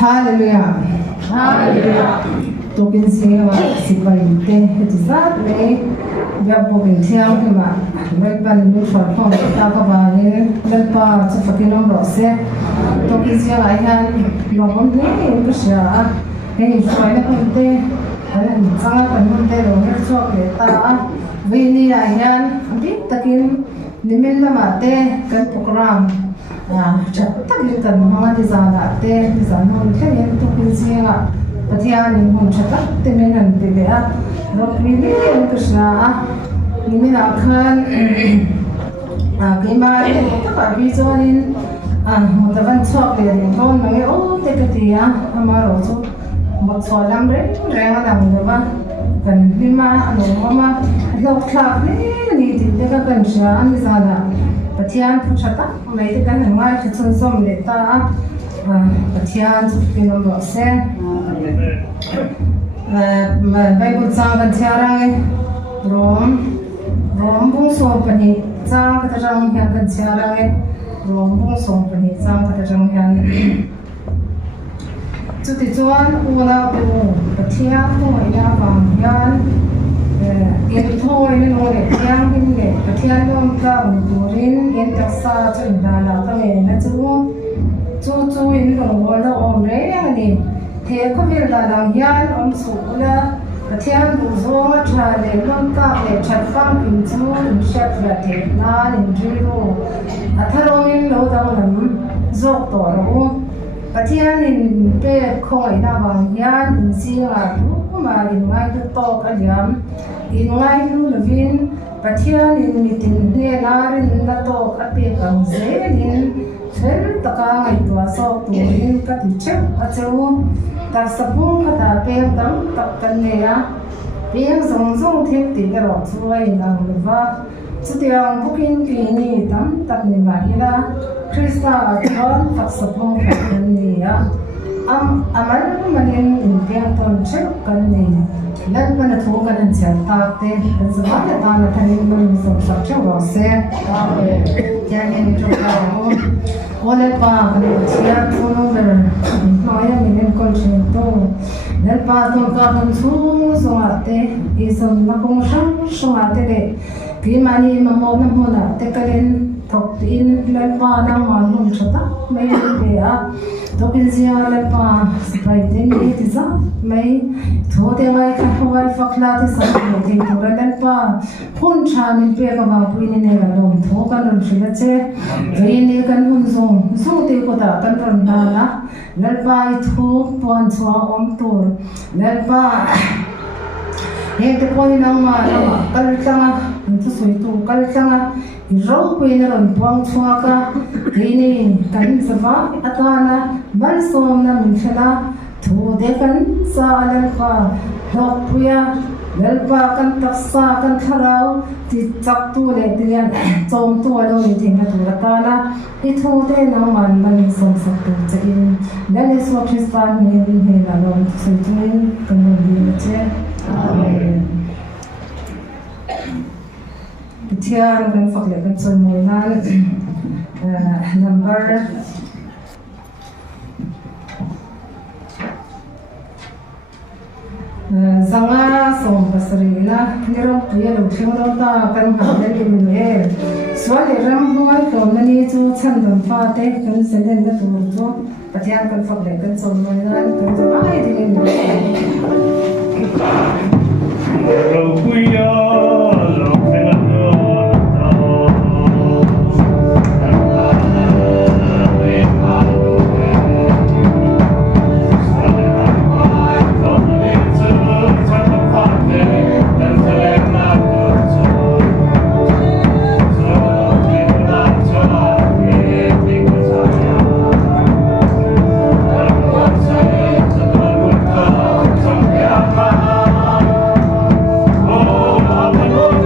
Hallelujah. Hallelujah. Tokin singa sipainte hetisat le jabokin thiang hima melpan lu farkhon ta ka bani melpa chafakinom rose tokin singa aihan lobon ne kusha he soina konte alan sanga kanunte roher chok le ta vini aihan abi takin nimel mate kan program takin kan mga dizana te dizana kaya tokin singa Patihan in home chata, temen and Bibia, not really in Krishna, Nimin Akhan, Gima, Tabarizon in Motavan Top, in Ton, my old Tecatia, Amaroso, Motsolambre, Ramadamova, and Lima, and Mama, Love Clark, needed the Kansha, and Zana. Patihan Puchata, made a gun and wife to some leta. Patihan sufinom rose Bible sang tiarang rom bung so pani sang katarang hian kan tiarang rom bung so pani sang katarang hian chuti chuan ula bu pathian ko ina bang hian in thoi ne no le tiang hin le pathian lom ka turin in taksa chu indala ka me na chu in long wala om re ani the ko mir da lang yan om su la pathian bu zo ma tha le lom ka le chat fam pin chu in shat la the na in jiro atharo in lo da lam zok to ro pathian in pe khoi na bang yan in singa tu ma in ngai tu to ka jam in ngai nu lovin pathian in mitin ne na rin na to ka pe kang ze in Fel taka ngai tua sok tuin ka ti chep achu ta sapung ka ta pe tam tak kan ne ya piang zong zong thek ti ka ro chuai nang lova chutiang bukin ki ni tam tak ni ba hila krista athon tak sapung ka kan ni ya amal manin in piang ton chep kan ni lan pa na thu kan an chel ta te kan zama na ta na thanin mun som sak chu ro se ya ni chu ka mo Ole pa kan siya puno ber noya minen kolchen to del pa to ka kan su so ate isom na kong shang ate le pi mani mamo na mona te kalen thok in le pa na man hum chata mai be a to kin siya le pa spai te ni ti za mai tho te mai ka hwal fakla te sa te to le pa phun cha min pe ka ba pui ni ne ga dom tho kan ron chila che ve ni kan hun zo te ko da kan ron da la le pa I thu pon chwa om tur le pa he te ko ni na ma kal tanga tu sui tu kal tanga ro pui na ron pong chwa ka ni kan sa ba atana bal som na min thela thu de kan sa le pa dok puya Lalpa kan taksa kan kharau ti chak tu le tian chom tu alo ni thing na tu ratala I thu te na man som sak tu chain dan is what Christian me din he la lon so tuin kan ni che amen tian kan fak le kan chon mo na number Zanga som pasarina nirong tuya lo thingro ta kan ha le le swale ram hoi to nani chu chandam fa te kan selen da tu chu pathian kan fak le kan som moi na kan chu ai din ro kuya lo Oh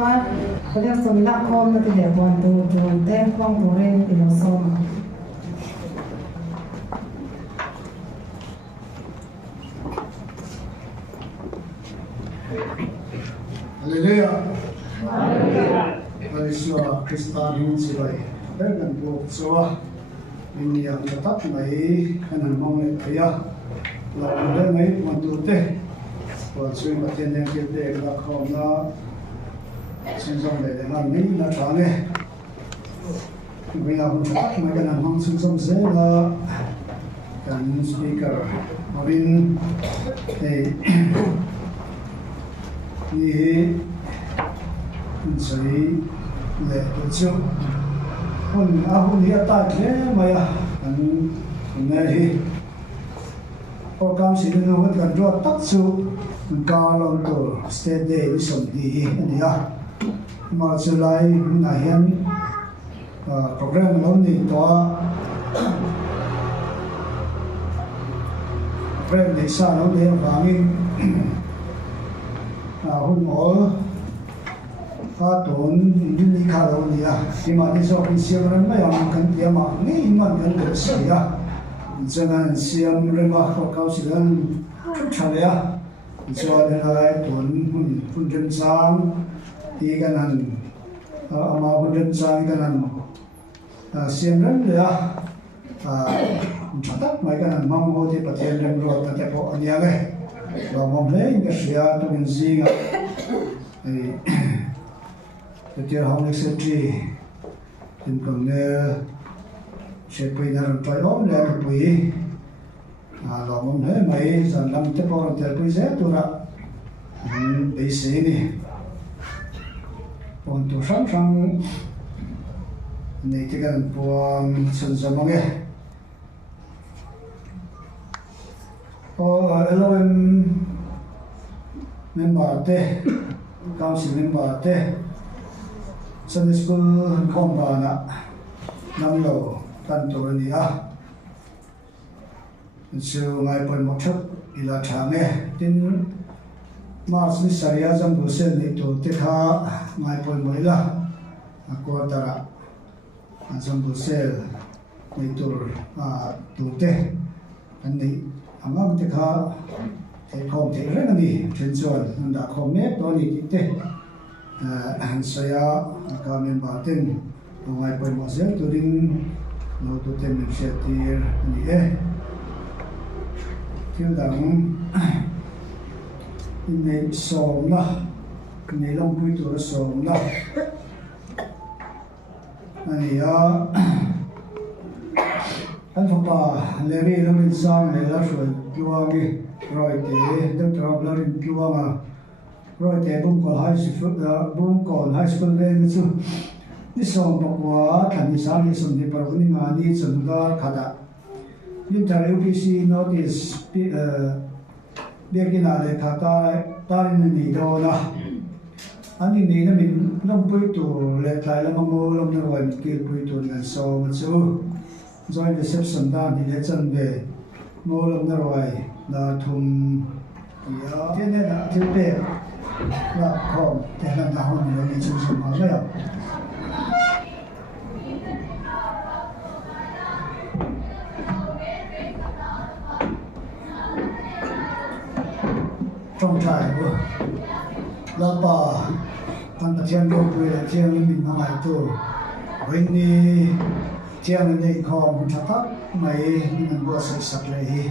mang có thể sum lắc hôm nó thì để quan tu chuẩn tên phong tu ren thì nó sum Hallelujah. Hallelujah. Krista hin silai. Bergan bu soa. Ini yang tetap mai kanan mau le ya. La le mai mantu te. Wa sui ma tian yang ke de la khom na. Sin song le na ni na cha ne. Bây giờ chúng ta mới cần làm sinh sống dễ là cần speaker Marvin thì như sẽ lệ tổ chức hôm nay ta thế mà cần nghe thì program sẽ được nó cần rất tất sự cao lòng tổ state day sống đi anh ya mà trở lại này hiện program lâu này to program này sao lâu này vàng hôm đó các tuần đi khá lâu này thì mà đi sau khi xem rồi mấy ông cần tiền mà nghĩ mà cần cái gì cho nên xem rồi mà có câu gì đó chả lẽ cho nên là tuần phun chân sáng thì cái này mà phun chân sáng cái này xem rất là chắc tất mấy cái này mong hồ thì bật tiền lên rồi tại bộ anh em ấy và mong lấy cái sự tôi mình gì thì tôi học lịch sử thì còn sẽ quay ra làm trái ốm lên một buổi là mong lấy mấy giờ năm tiếp theo thì quay dễ tôi đã bị xí này còn tôi sáng sáng này thì cần buông sân sân mong nghe hello member te council member te Sunday school không bà nè năm lầu tan tổ này so ngày bữa một chút đi là sáng nghe tin mà sinh sariya jam bữa sen này tổ te kha ngày bữa mới là cô ta jam bữa sen này tổ te anh này amang te kha te khom te reng ani chen chuan an da khom me to ni ti te an saya ka men ba ten ngai poi mo zel tu ring no tu te men se tir ni til dang nei som na nei long pui tu som na ani anh phải bảo Larry nó mình sang này là rồi kêu đi rồi để được traveler kêu mà rồi để bung còn high school lên chứ đi xong bọc quá thành đi sang đi xong đi bảo cái ngành đi xong đó khá đã nhưng tại UPC notice biết cái nào để khá ta nên đi đâu na anh đi này mình làm bữa tủ lệ lại là mua làm được rồi kêu bữa tủ là sau một số joint reception da ni le chan ve mo lom na roi na thum ya te ne na te pe la khom te na na hon ni chu chu ma le trong trại của la pa tan ta chen ko pui la chen min na mai tu when ni chiang này không chắc thắt mấy mình vừa xây sạch lại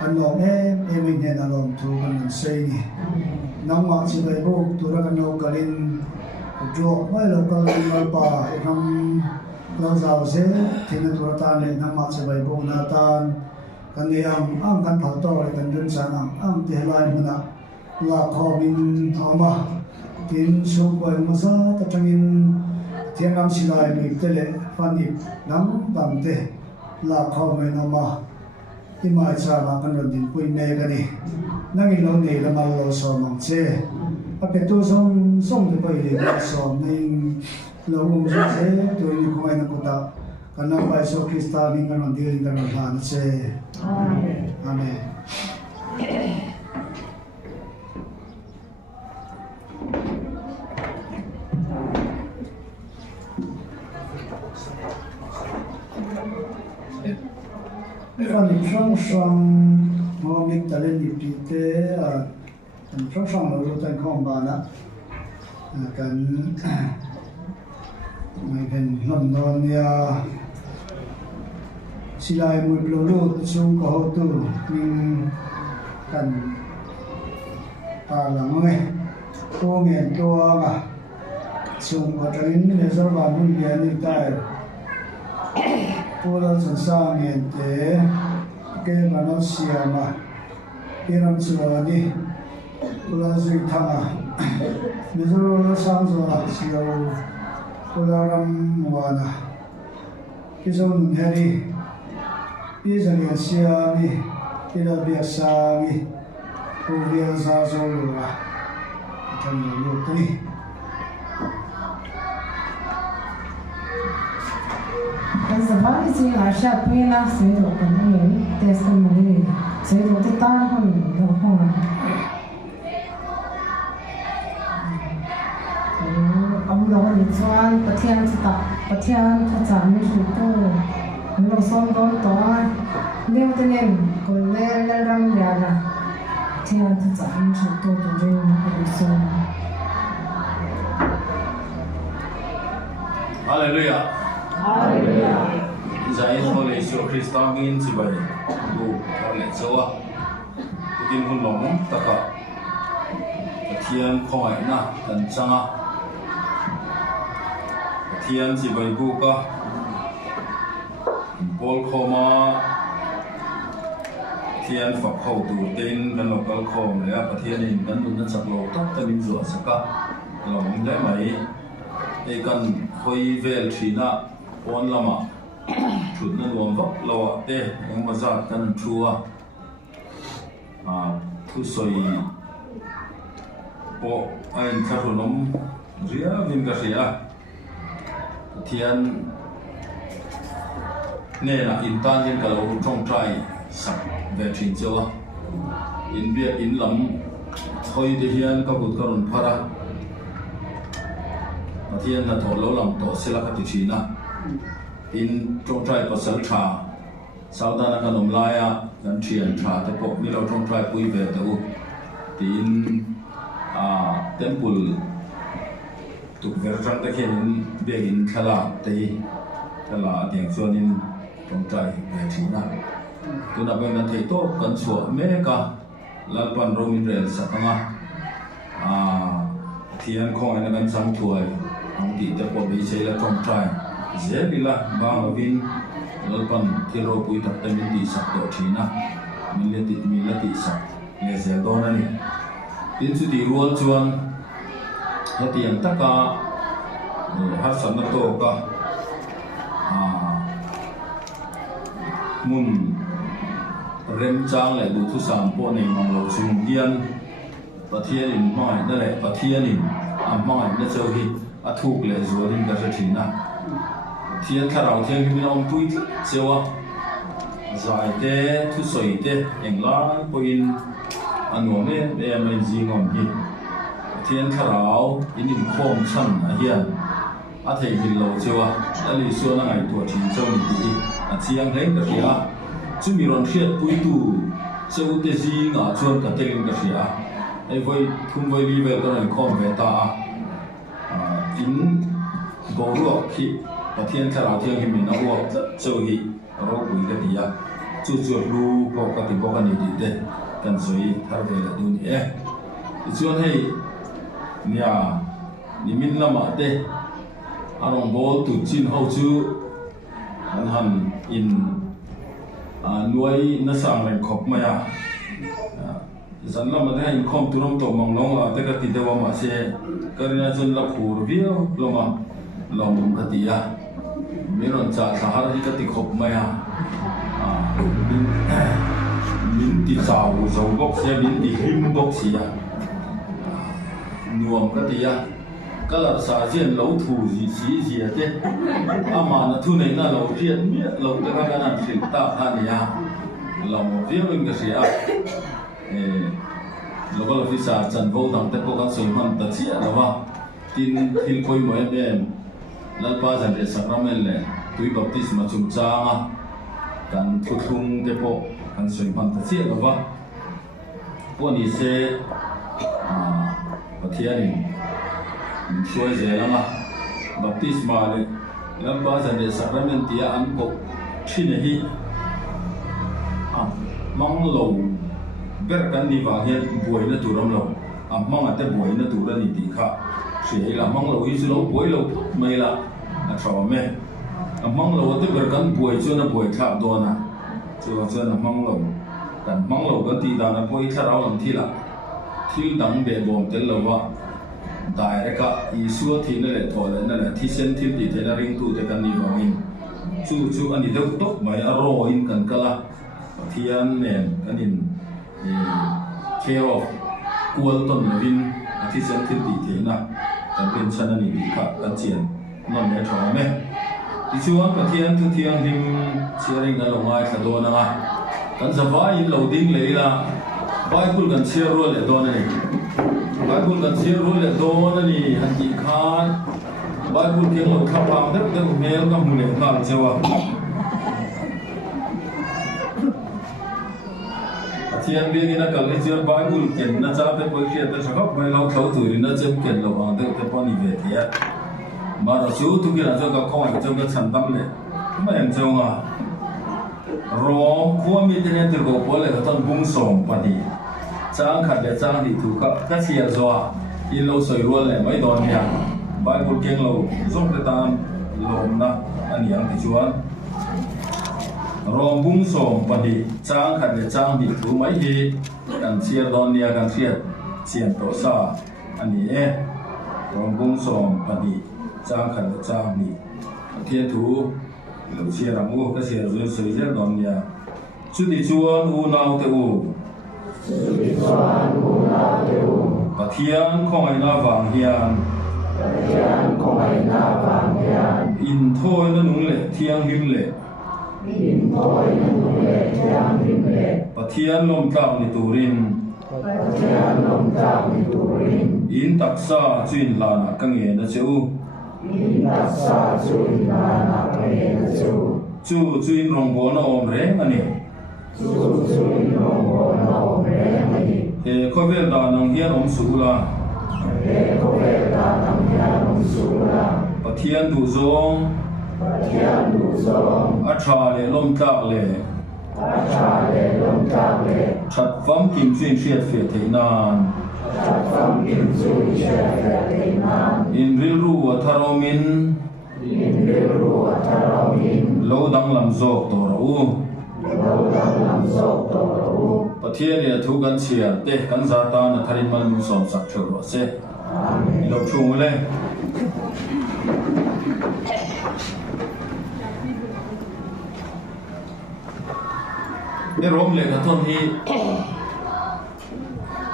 anh lòng em mình hiện là lòng thu mình xây nè nông ngọn chỉ về bộ tôi đã cần nấu cả lên chuột mấy lâu cả lên mal pa năm lâu giàu sẽ thì nó tôi ta lên nông ngọn chỉ về bộ na tan cái này ăn cái pháo to lại cái đơn giản ăn thì lại mình là khó mình thọ mà tin số quay mà sao ta chẳng in thiên nam xí lại mình tới lệ phan ip nắm tầm te là khó mình mà thì mai cha là con人din quỳ mẹ cái này năng in lâu này là mà lâu sầu mong che à bé tôi xong thì bây giờ sầu nên lâu ông chú che tôi đi coi nó cũng ta cái nào bài số Krista mình cái nào đi cái nào làm che amen Phần trong sang ngô mít ta lên nhịp đi tế phần trong sang là lúc tên không bàn á cần ngày hình lần non ya xí lại một lô lô chung có hậu tu nhưng cần ta là người tô miền tô mà chung có tránh để cho bạn muốn biến đi tại cô là chân sang miền tế cái mà nó xìa mà cái năm xưa đi cô là duy thăng à bây giờ nó sang rồi là xìa cô là năm mùa à cái số mình hay đi bây giờ liền xìa đi cái là việc sang đi cô việc ra rồi à thành nhiều cái Zaman isi Asia pina sedo kami testimoni sedo titan pun dohong. Abu lawan itu patian kita patian kacang itu lo som don toa dia tenem kolel ram yana patian kacang itu tu itu. Hallelujah. Giải Holy Chúa Christ min chỉ vậy, đủ theo lệ châu à, tin hôn lỏng tất cả, thiên khỏi na tận trăng à, thiên chỉ vậy bu cả, bol khoma, thiên phật hậu đủ tên gần lộc bol khom lẽ và thiên hình gần luôn sập lỗ tất ta min rửa sạch cả, lòng lẽ mấy, ai cần hơi về chỉ na on lama chút nữa luồng vóc lâu tê nhưng mà ra cần chua thu soi bộ anh thà rồi nôm ria viên cái gì thiên nè là in tan in cái lâu trong trai sập về trình châu in bia in lắm thôi thì hiện các cuộc còn phara thiên là thổ lâu lắm tổ sẽ là cái chuyện na in trong trai có sẵn trà sau đó là cái nồng lai gắn truyền trà tới bộ như là trong trai vui về đâu thì in temple tục về trong cái hiện về in khai là tiếng xuân in trong trai về chỉ na tôi đã bên thấy tốt cần sửa mấy cả là ban rong in rèn sạch nga thiên không ai là gần sáng tuổi ông tỷ tới bộ bị xây là trong trai dễ bị là bang vin lpan thiro pui tak ta min ti sak to thina min le ti sak le zel do na ni tin chu ti rual chuan hetiang taka har san na to ka mun rem chang le du thu sam po nei mang lo chung hian pathian in mai na le pathian in mai na chau hi a thuk le zuarin ka thina thiên thà rau thiên khi mình ông tui xíu giải thế thu soi thế anh lá point anh nuông em mình gì ngon gì thiên thà rau in khom chân hiền thấy mình lâu xíu đã lý xưa là ngày tuổi chín châu mình đi chiang lấy cái gì chúng mình còn thiệt bui tu xíu thế gì ngã chuan cái tên cái gì ai với thung với đi về cái này khom về ta in gấu ruột khi và thiên thà rau thiên khi mình nó uống châu hi rau bùi cái gì chú lu có cái gì có cái gì đấy cần suy thà về là đúng nhỉ chuan hay nhà ni min lama te arong bol tu chin ho chu han in nuai na sang len khop maya zan lama te in khom turom to mong long te ka ti dewa ma se karina chun la khur bio loma lom ka ti miron cha sahar hi ka ti khop maya min ti chau zo bok se min ti him bok sia nuông cái gì cái là xã diện lâu thủ gì thế mà nó thu này là lâu diện miết lâu cái này chuyển tạo thành nhà là một việc mình cái gì lúc đó thì xã trần vô thằng tất cả các sự hoàn tất gì là tin tin coi mấy em lalpa jan de sacrament le tui baptisma chung changa kan thuthung te po kan soi man ta chi lova poni se pathianin soi je lama baptisma le lalpa jan de sacrament tia an ko thine hi mang lo ber kan ni wa hian buai na turam lo mang ate buai na tur ani ti kha sei la mang lo hi lo buai lo mai la a thaw me mang lo ate ber kan buai chu na buai tha do na chu na mang lo kan ti da na buai tha raw lam thi la thil dang be bom tel lo wa dai re ka isu thi na le thol na le thi sen thil ti te na ring tu te kan ni wa in chu ani deuh tok mai a ro in kan kala thian nen kanin care of kual ton vin thi sen thil ti the na kan pen chan ani bi kha kan chian non ne thaw me ti chuan pathian thu thiang lim chiaring na lo ngai thla do na nga kan zawa in lo ding leila bible kan share ro le do na ni bible kan share ro le do na ni han ti khan bible ke lo tha pam de mel ka mu le ngal chewa thiam biang ina kal lecture bible ken na cha te poi khia te sakap mai lo thau tu ri na chem ken lo ang te pani ve thia ma ro chu tu ki na cho ka khoi cho ka chan tam le ma em cho nga ro ko mi te ne te go po le ka ton bung som pani chang khat le chang ni tu ka sia zo in lo soi ro le mai don ya bible ken lo zong te tam lom na ani ang ti chuan rong bung som pani chang khat le chang ni thu mai hi kan chia don nia kan chia chian to sa ani rong bung som pani chang khat le chang ni thiên thu lo chia ram u ka chia zo soi je don nia chu ti chuan u nau te u pathian khong ai na wang hian in thoi na nung le thiang him le pathian lom tak ni turin in taksa chuin lana ka nge na chu chuin rong bo na om reng ani he khovel da nang hian om su la pathian du zong a tha le lom tak le that vam kim chuin hriat fe theinan in ril ru wa tharomin lo dang lam zok to ro pathian ya thu kan chia te kan za ta na tharin man mu som sak thur ro se lo chung le rom le ka thon hi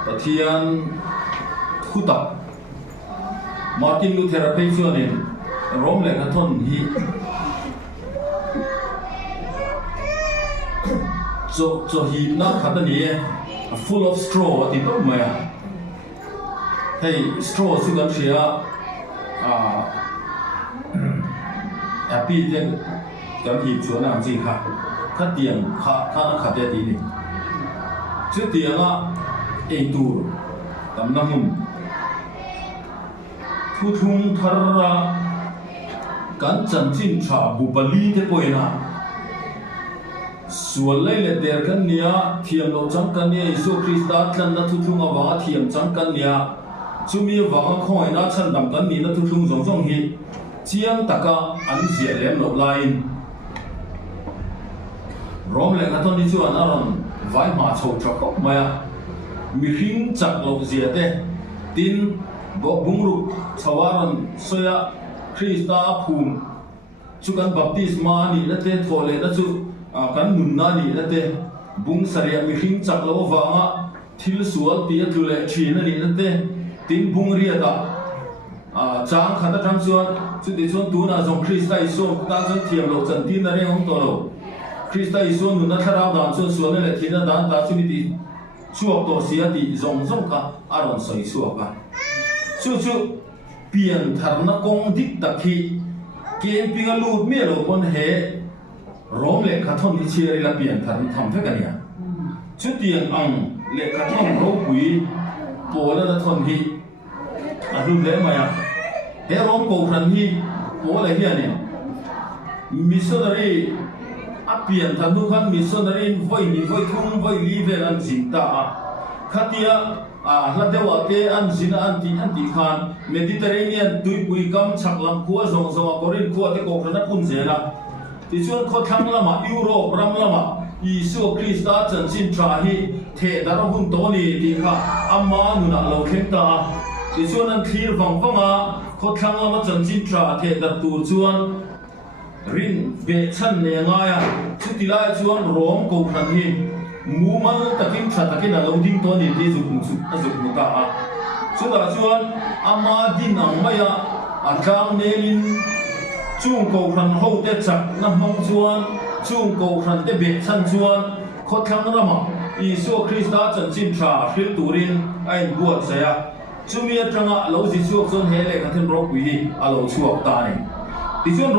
pathian khuta Martin Luther a pei chuan in rom le ka thon hi cho hi na khatani full of straw ti to ma hey straw su kan ria happy te kan hi chuan ang chi kha khát tiền khát tiền đi trước tiền á ấy tu tầm năm mùng thu thung thar ra cán chân chín trả bù bali thế bồi na sual lấy lệ tiền căn nia thiềm lộ trắng căn nia Giêsu Christa chân na thu thung à vàng thiềm trắng căn nia chú mi vàng khoi na chân đầm căn nia na thu thung giống giống hi chiang taka an diệt lem lộ line rom le ka ton ni chuan aron vai ma chho chok maya mi hring chak lo zia te tin bo bungru chawaron soya Krista phum chu kan baptisma ni na te thole na chu kan mun na ni na te bung saria mi hring chak lo wanga thil sual ti athule thina ni na te tin bung ria da chang khata tham chuan chu ti chuan tu na jong Krista iso ta chuan thiam lo chan tin na re hong to lo Krista Isu nuna tharau dan chuan sual le thina dan ta chu ti chuak to sia ti zong zong ka aron soi suak ka chu pian tharna kong dik takhi kiên pinga lu mi lo pon he rom le ka thon ni chia ri la pian than tham phe kan ya chu tiang ang le ka thon ro pui po la thon hi a lu le ma ya he rom ko khan hi po le hi ani missionary a pian than nu khan missionary voi ni voi thum voi li ve an jin ta khatia la dewa te an jina an ti khan Mediterranean tui pui kam chaklam khuwa zong zong korin khuwa te ko khana pun zela ti chuan kho thang lama Europe ram lama Isu Krista chan chin tra hi the dar hun to ni ti kha amma nu na lo khem ta ti chuan an thlir wang wanga kho thang lama chan chin tra the dar tur chuan rin ve chan ne nga ya chu ti lai chuan rom ko khan hi mumal takin tha takin a lo ding to ni ti zu chu azuk mu ta a chu da chuan ama din ang maya a tlang nelin chung ko khan ho te chak na mong chuan chung ko khan te be chan chuan kho thlang rama Isu Krista chan chin tha hril turin ai buat saya chumi atanga lo ji chuak chon he le khathen ro pui a lo chuak ta ni ti chuan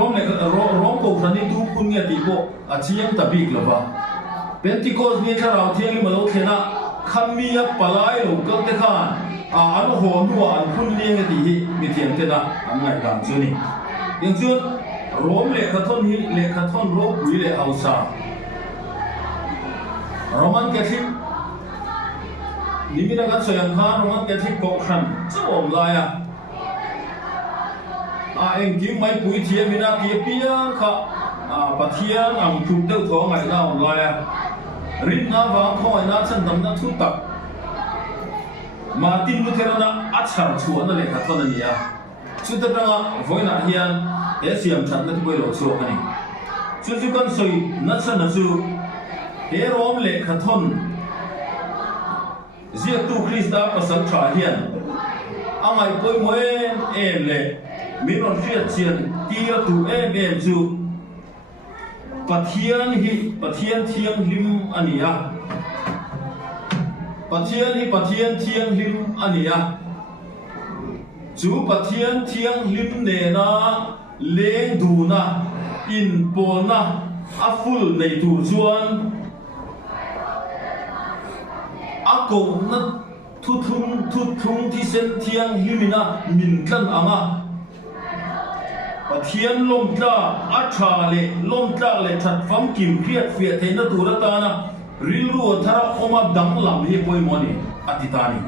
rom ko khan ni tu pun nge ti ko a chiam ta bik lova Pentecost ni tharau thiang malo thena khamia palai lo kal te khan an ho nuwa an phun leng ti hi mi thiam te na an ngai dang chu ni yang chu rom le khathon hi le khathon ro pui le hausa Roman Catholic nimina kan soyang khan Roman Catholic ko khan chom la ya em kim mai pui thiam mina ki pia kha pathian ang thu deuh tho ngai na on la ya rin na wang khoi na chan dam na thu tak Martin Luther na achar chuan na le kha thon ani ya chu ta nga voina hian siam chat na tu lo chu ani chu kan soi na chan na chu he rom le kha thon zia tu Krista pasal tra hian angai poi moe em le minon fiat chian tia tu em chu pathian thiang lim ania pathian thiang lim ania chu pathian thiang lim ne na leng du na in pol na a ful nei tur chuan a ko na thu thum thi sen thiang limina min tlan anga pathian lom tla a tha le lom tla le that fam kim khiat fiat theina tura ta na ril ru thara oma dang lam hi poi moni atitani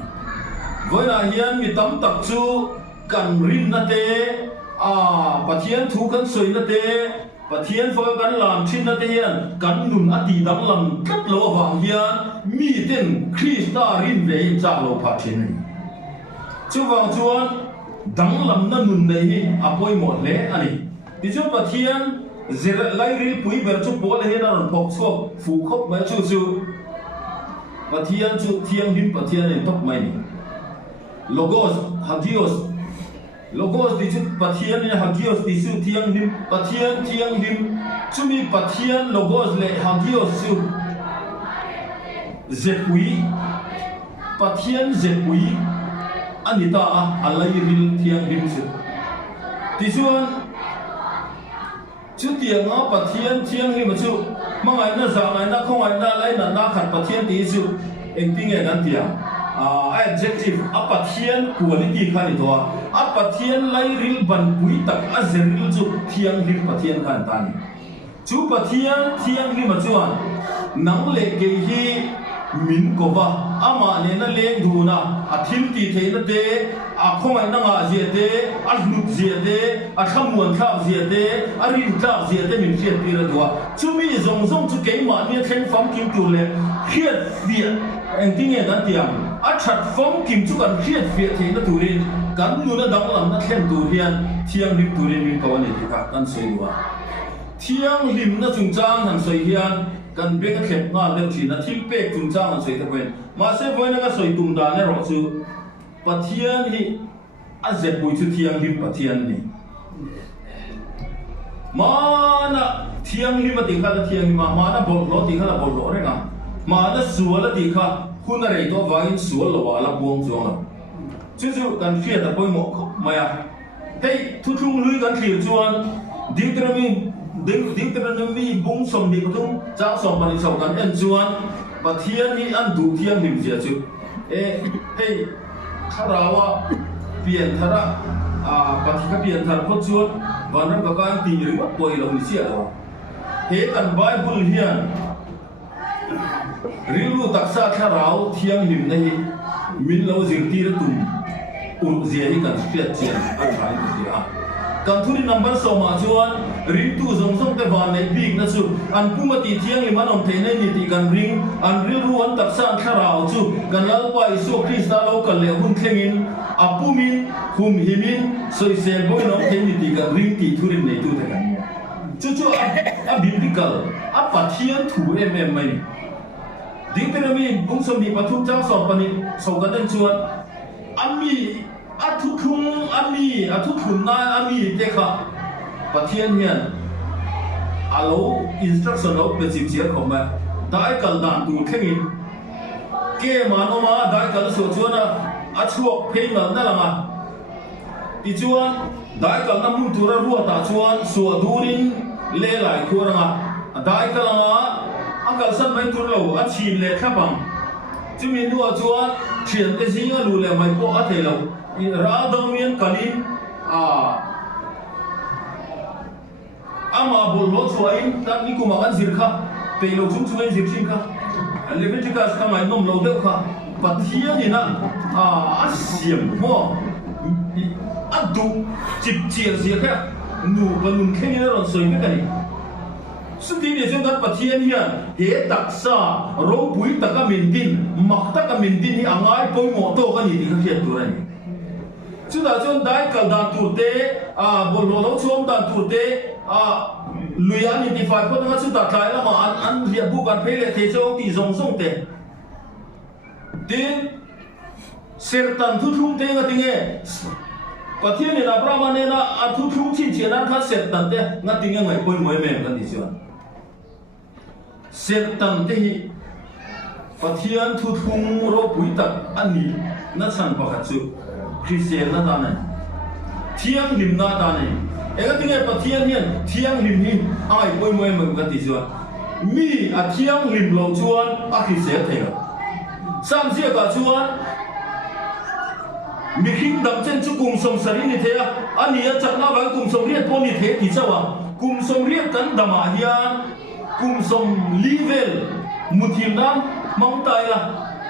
voina hian mi tam tak chu kan rin na te pathian thu kan soi na te pathian fo kan lam thin na te hian kan nun ati dang lam tlat lo wang hian mi ten Krista rin ve cha lo pathin chu wang chuan dang lam na nun nei hi apoi mo le ani ti chu pathian zera lai ri pui ber chu pol he na ron phok chok fu khop mai chu pathian chu thiang him pathian nei tok mai ni logos di chu pathian ni hagios di chu thiang him pathian thiang him chumi pathian logos le hagios chu zepui pathian zepui anita alai ril thiang him chu ti chuan chu tianga pathian thiang him chu mangai na za ngai na khongai na lai na khat pathian ti chu engting e nan tia adjective a pathian quality khani to a pathian lai ril ban pui tak a zeril chu thiang him pathian khan tan chu pathian thiang him chuan nang le ke hi min ko ba ama ne na leng du na a thil ti the na te a khongai na nga je te a lut je te a thamuan thak je te a rin thak je te min khiat pi ra duwa chu mi zong chu ke ma ni thlen fam kim tu le khiat via engting e na tiang a that fam kim chu kan khiat via the na turin kan nu na dang lam na thlen tu hian thiang lim turin min ko ani ti kha kan sei duwa thiang lim na chung chang han sei hian kan beka khlep nga le thina thil pek chung chang an sei ta pen ma se voina ga soi tum da ne ro chu pathian hi a ze pui chu thiang lim pathian ni mana thiang lim ti kha la thiang ma mana bol lo ti kha la bol lo renga mana suala ti kha huna rei to wangin sual lo wala buang chuang chu kan fia ta poi mo maya hei thu thung lui kan thlir chuan Deuteronomy bung som di patung cha som pani sau kan en chuan pathian ni an du thiam him zia chu hei tharawa pian thara pathika pian thar kho chuan vanram ka kan ti ri wat poi lo ni sia lo he kan bible hian rilu taksa tharau thiam him nei min lo zir ti ra tum zia hi kan fiat chian a thai ti a kan thuri number so ma chuan ring tu zong zong te van nei big na chu an pumati thiang liman om the nei ni ti kan ring an ril ru an taksa an tharau chu kan lal pa isu krista lo kan le hun thlengin apumin hum himin soi sel boy no the ni ti kan ring ti thurin nei tu te kan chu a biblical a pathian thu mai Deuteronomy bung som di pathum chang so pani so kan den chuan ami athuthung ami athuthun na ami te kha pathian hian alo instruction lo pe chim chia khom ma dai kal dan tu thengin ke manoma dai kal so chuana a chuak phei ngal na lama ti chuan dai kal na mun tura ruwa ta chuan so durin le lai khuranga dai kalanga akal san mai tur lo a chin le thapang chumin nuwa chuan thian te zinga lu le mai po a thelo ra damian kalin ama bollo chuain tan ni kuma kan zir kha pe lo chung chung zir thing kha Leviticus ka mai nom lo de kha pathian ni na asiam mo adu chip chia zia kha nu banun khen ni ron soi me kani suti ni chung kan pathian hian he taksa ro pui taka min din mak taka min din ni angai poi mo to ka ni ti kha hian tur ani chuda chon dai kal da turte bollo lo chom da turte luya ni ti fa ko nga chu ta thlai lama an ria bu kan phele the chong ti zong song te tin sertan thu thum te nga tinge pathian ni na brahmane na athu thum chin chena kha sertan te nga tinge ngai poi moi mem kan ti chuan sertan te hi pathian thu thum ro pui tak ani na san pakhat chu Christian na ta này thiang lim na ta này ega tinge pathian hian thiang lim hi ai poi moi ma ka ti chuan mi a thiang lim lo chuan a Christian thega sam sia ka chuan mi khing dam chen chu kum som sari ni thea ani a chakna wal kum som riat pon ni the ti chawa kum som riat kan dama hian kum som level muthim nam mong tai la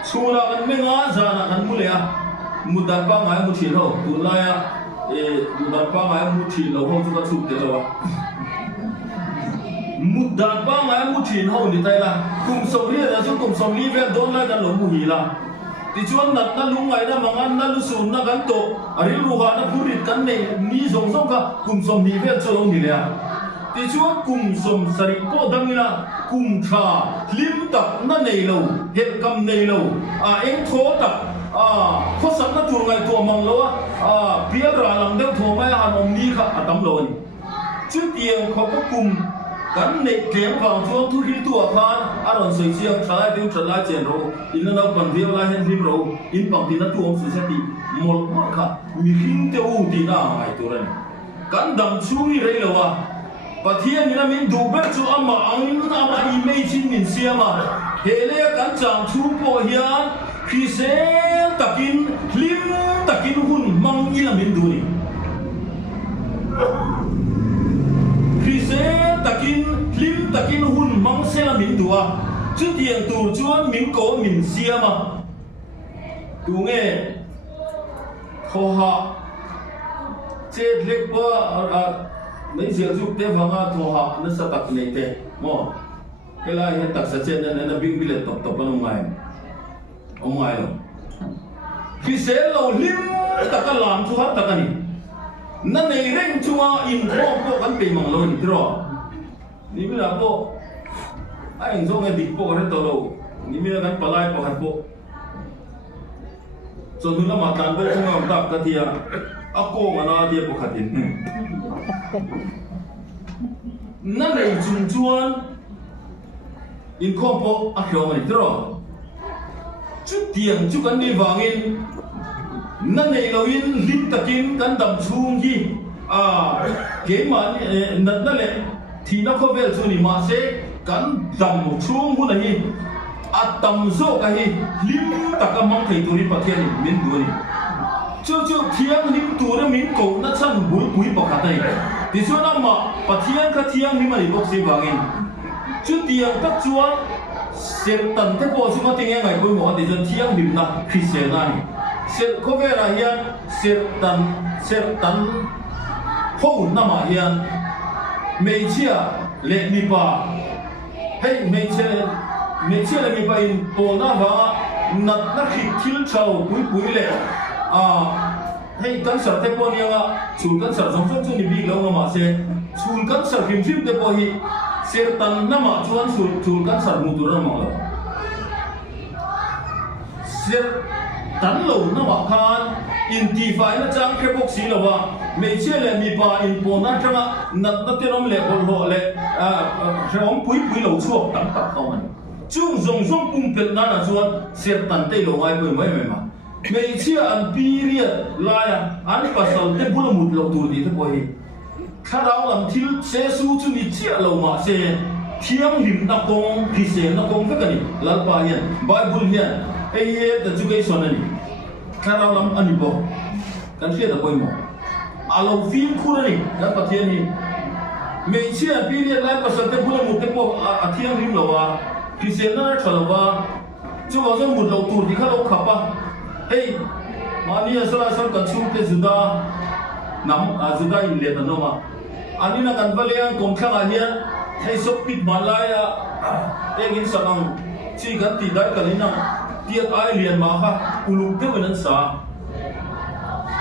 chula kan menga jana kan mulea mudan pa ngai mu thin ho tu la ya mudan pa ngai mu thin lo ho chu ka chu te lo mudan pa ngai mu thin ho ni tai la kum som ri da chu kum som li ve don la kan lo mu hi la ti chuan nat na lu ngai na mangan na lu sun na kan to ari lu ha na purit kan nei ni zong zong ka kum som ni ve chu lo ni le ti chuan kum som sari po dangina kum tha lim tak na nei lo he kam nei lo eng tho tak khó sẵn nó chuột ngày thua mong lo bia ra làm đeo thua mai hàng ông đi khá tấm rồi trước tiền khó có cùng cắn nệ kém vào chuông thu khi tua khan rồi sợi chiang trả lại tiêu trở lại chèn rồi in nó đâu còn tiêu lại hen phim rồi in bằng thì nó thua ông sẽ bị một mắt khá mi khinh tiêu thì nào ngày tuổi này cắn đầm chui đấy là và thiên như là mình đủ biết cho ông mà ông image trên mình xem mà hệ lẽ cắn chàng chú bộ hiền khi sẽ takin lim takin hun mang ilamin duni khi sẽ takin lim takin hun mang sẽ là mình dua chứ tiền tù chuan mình có mình xia mà tu nghe thô hạ chết lệch qua mấy giờ giúp tế vàng thô hạ nó sẽ tắc này thế mò cái này hiện tắc sẽ chết nên nó bing bilet tập tập bên ngoài ông ai rồi khi sẽ lâu lim ta cả làm chú hát ta cả đi nên này rèn chú in po kan pe mang lo ni tro ni mi la po ai zo ngai dik po re to lo ni mi la kan palai po hat po so nu la ma tan be chung ngam tak ka tia a ko ma na tia po khatin nên này chung chuan in ko po a khlo ni tro chút tiền chút cái đi vàng in năn này lâu in lim takin kan đầm chung hi cái mà nật đó lệ thì nó có về chỗ này mà sẽ cắn dầm một chuông muốn này tầm số cái lim tất cả mong thấy tụi đi bắt thiên mình đuổi chưa thiang lim tụi nó mình cầu nó chân bùi bọc cả đây thì số năm mà bắt thiên cái thiang lim mà đi bọc xí vàng chút tiền các chuan sẽ tận thế bộ chúng ta tiếng nghe ngày cuối mùa thì dân thiang lim na khi sẽ này sẽ có vẻ là hiện sẽ tận phô nằm ở hiện mấy chia lệ mi pa hay mấy chia lệ mi pa in bộ na và nát nát khi thiếu trâu bụi lệ hay căn sở thế bộ như chủ căn sở giống như đi bị lâu mà sẽ chủ căn sở phim thế bộ hi sẽ tận nằm ở chuan chủ căn sở một tuổi nằm ở sẽ tận lâu nằm ở khan in ti phải nó trang cái bốc xí là và mấy chiếc là mi ba in bộ nát trang nát tiền ông lệ bol hộ lệ rồi ông bụi lâu chuộc tận tập không anh chung dùng bung bệt na là chuan sẽ tận tây lâu ai bụi mấy mà mấy chiếc anh period là anh pasal thế bula một lâu tuổi đi thế bôi khá đâu làm thiếu sẽ su chu mi chiếc lâu mà sẽ thiang lim na công thì sẽ na công phải cái gì lal pa hiền Bible hiền ấy education này khá đâu làm anh bộ kan phía đó bôi mỏ alo phim khu này đã bắt thiên đi mấy chiếc period lại pasal thế bula một thế bộ thiang lim lâu à thì sẽ na thở lâu à chú bảo rằng một lâu tuổi thì khá đâu khắp à hey mani asal kan chung te juda juda in le tan no ma ani na kan valian kom khang a hian hey sok pit malaya egin sanang chi kan ti dai kalina tiat ai lian ma kha uluk te wenan sa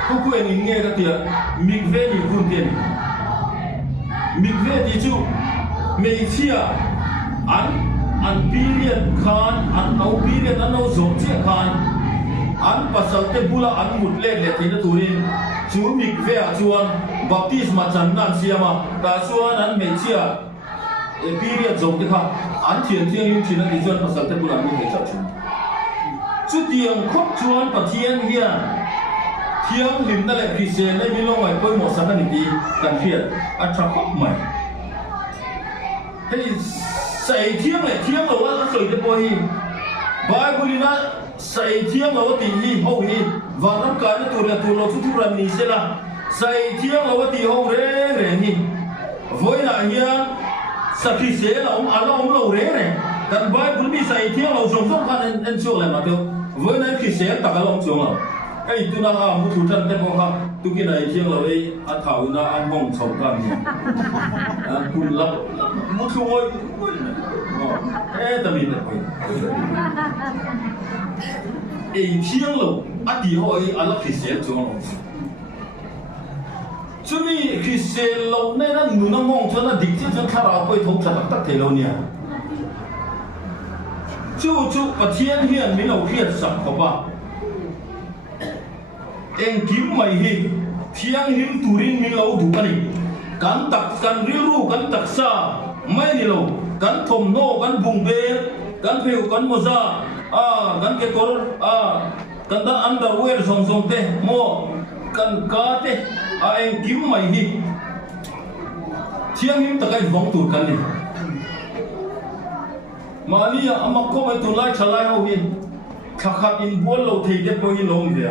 ku en nge ka tia mikve ni kun ten mikve ti chu meithia an period khan an au period an au zo che khan an pasal te bula an mut le thina turin chu mik ve a chuan baptisma chan nan siama ta chuan an me chia period zong te kha an thian in thina ti chuan pasal te bula mi he cha chu tiang khop chuan pathian hian thiang lim na le christian le mi lo ngai poi mo sa ni ti kan khiat a tha khop mai hei sai thiang lo a soi te poi Bible na sai thiang lo ti hi ho hi wa ram ka na tur lo chu ran ni se la sai thiang lo ti ho re ni voi na hian sa khi se la lo re kan Bible mi sai thiang lo song kan en chu la ma to voi na khi se ta ka lo chu lo ai tu na ha mu thu tan te ko ha tu ki nai thiang lo ei a thau na an mong chau ka ni kun la mu thu oi ta mi ta ko thiang lo a ti hoi a la Christian chu lo chu mi Christian lo ne na nu na mong chu na dik chu thara poi thong cha tak the lo nia chu pathian hian mi lo khiat sak ko ba eng kim mai hi thiang him turin mi lo du ani kan riru kan tak sa mai ni lo kan thom no kan bung be kan pheu kan moza kan ke kor kan da underwear song te mo kan ka te eng kim mai hi thiang him takai vong tur kan ni mani amak ko mai tu lai chalai ho hi khakhat in bol lo thei de po hi lom ve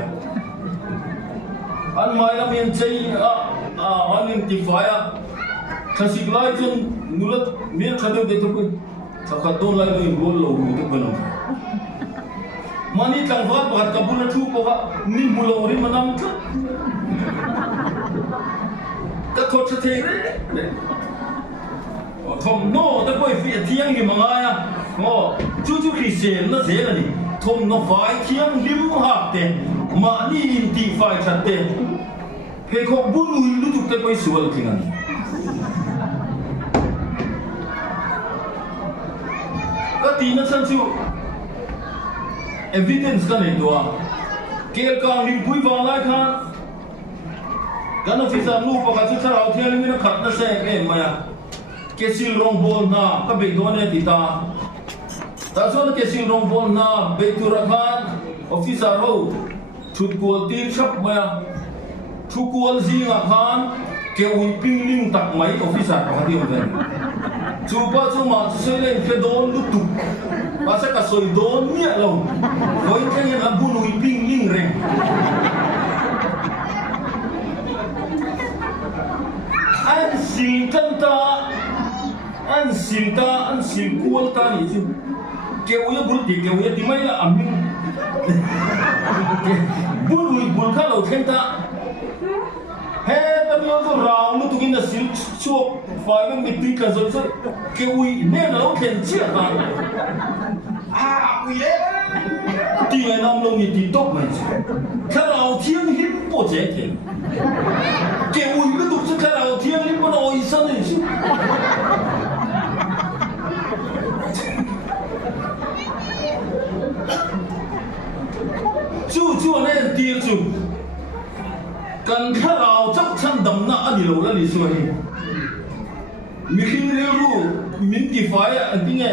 an mai lam in chei an in tifaya khasik lai chun nulat mir khadu de tu khakhat don lai lo in bol lo ru te banam mani tang wat bat kabul thu ko wa ni bulo ri manam ka ka thot the thom no ta koi fi thiang gi manga ya ngo chu Christian na ze na ni thom no vai thiang lim ha te ma ni in ti fai chat te he ko bunu lu tu te koi sual kingan ka ti na san chu evidence ka nei to kel ka lim pui wa lai khan kan officer nu pa ka chu charau thiang mi na khat na se ke maya kesil rong bol na ka be do ne ti ta so kesil rong bol na be tu ra khan officer ro chut kol ti chap ma thu kol zi nga khan kêu ping ling tak mấy officer có điều về chú ba chú mà xoay lên cái đốn nút tục và sẽ cả xoay đốn nhẹ lòng với cái như là bu núi ping ling rèn anh xin chân ta anh xin cuốn ta nhỉ chứ kêu như bút thì mấy là ẩm nhưng bút khá lâu thêm ta hết tao nhớ rồi rào nó tụi nó xin chuộc phải với mình cả rồi kêu nên nó thêm chiếc ui thì ngày năm lâu thì tốt mà khá lâu thiên hiến bộ chế thì kêu nó tụi khá lâu thiên hiến bộ nội sân này chứ chú nên tiền chú cần khá lâu chắc chắn đầm nạ đi lâu là đi xuôi mình khi rêu ru mình thì phải anh tiếng nghe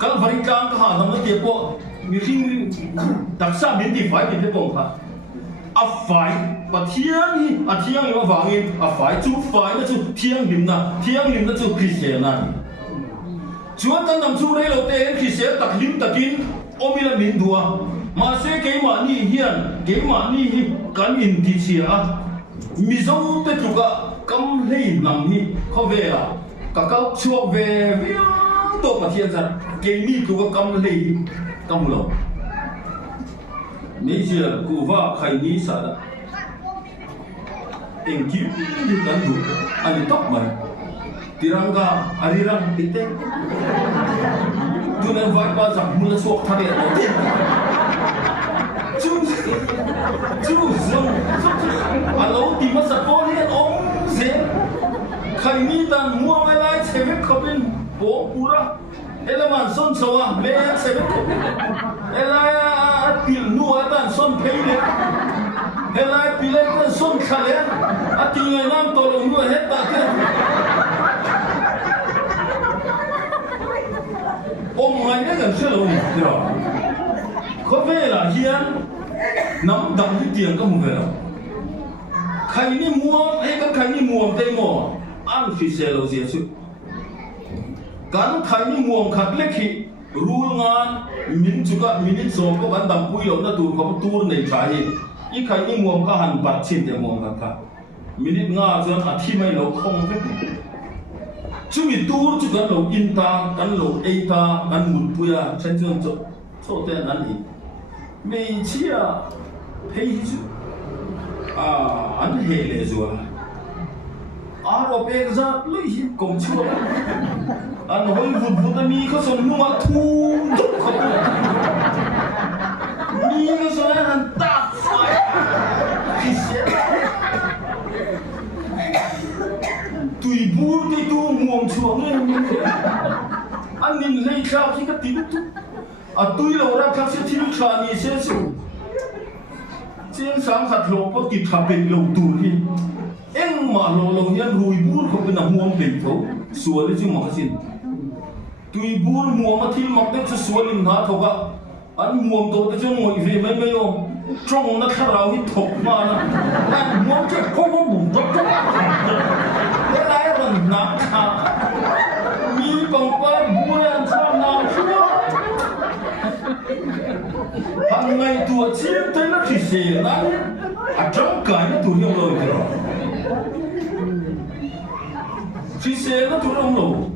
các phải càng cả đầm nó tiệp bộ mình khi đặc sắc mình thì phải tiệp bộ cả phải và thiêng mà vàng in phải chú phải nó chú thiêng lim nó chú Christian na chú anh nằm chú đây lâu tên Christian tắc in ôm là mình đùa mà sẽ cái mà ni hiền cái mà ni cán in thì chia mi dâu tết chú cả cam lấy nằm ni khó về à cả các chuộc về với tổ cả thiên sản cái ni chú cả cam lấy cam lâu mấy giờ cụ vợ khai ni sao đó em kiếm đi cán đủ anh tóc mày tiranga arirang tite tu nên vai ba rằng mua suộc thằng này đầu tiên chú dùng alo tìm mất sạch vô liền ông dễ khai ni tan mua mai lại xe vết khóc lên bố pura eleman son sâu à mẹ xe vết khóc elai pil nua tan son pay lên elai pil tan son khale tiếng người nam tôi lòng nua hết ta thế ông ngày nay gần xưa là rồi có vẻ là hiền nắm đậm cái tiền các mùng về rồi khai ni mua hay các khai ni mua tay mò ăn phi xe lâu gì chứ cán khai ni mua khát lệ khi rule ngan min chuka minit so có bán đậm quỳ lâu na tu có tu này trái ý khai ni mua các hàng bát chín để mua các minit nga cho anh thi mấy lâu không biết chú bị tu chú cần lâu in ta cần lâu ấy ta cần một bữa chân chân cho tên anh đi mấy chia thấy chú anh hệ lệ rồi rồi bây giờ lấy hết công chúa anh hỏi vụt mi có son mua thu đúc không mi có son anh tạt phải khi sẽ tùy bút cái tu muồng chuồng lên anh nhìn lấy sao khi cái tiếng tùy lâu ra các sự thiên khả ni sẽ sụp trên sáng hạt lộc có kịp thả bền lồng tù đi em mà lồng nhân rùi bút không cái nào muồng bền thấu xua đấy chứ mà xin tùy bút muồng mà thiên mặc đấy cho xua linh há thấu cả anh muồng tổ đấy cho ngồi về mấy ông trong nó khá rào hít thục mà anh muồng chứ không có bụng tốt tốt cái này là nặng thà mi bằng ba bùa ăn sao nào chúa hàng ngày tuổi chiến tới nó chỉ xì lắm trong cái nó tuổi ông rồi rồi chỉ xì nó tuổi ông rồi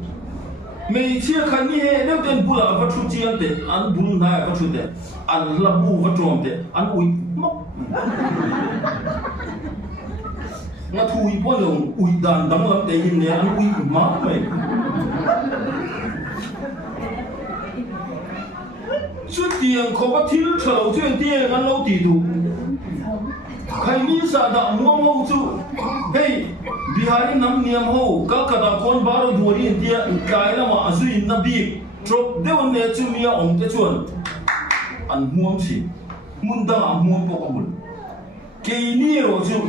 mấy chia khai như thế nếu tên bùa là vật chủ chiến thế anh bùa này vật chủ thế anh là bùa vật trộm thế anh ui mốc nga thui po long ui dan dam lam te hin ne an ui ma mai chu tiang ko ba thil thalo chen tiang an lo ti du khai ni sa da mo mo chu hey bihari nam niam ho ka ka da kon ba ro dori tia kai la ma azui na bi drop de on ne chu mia ong te chuan an muam chi mun da muam po amul ke ni ro chu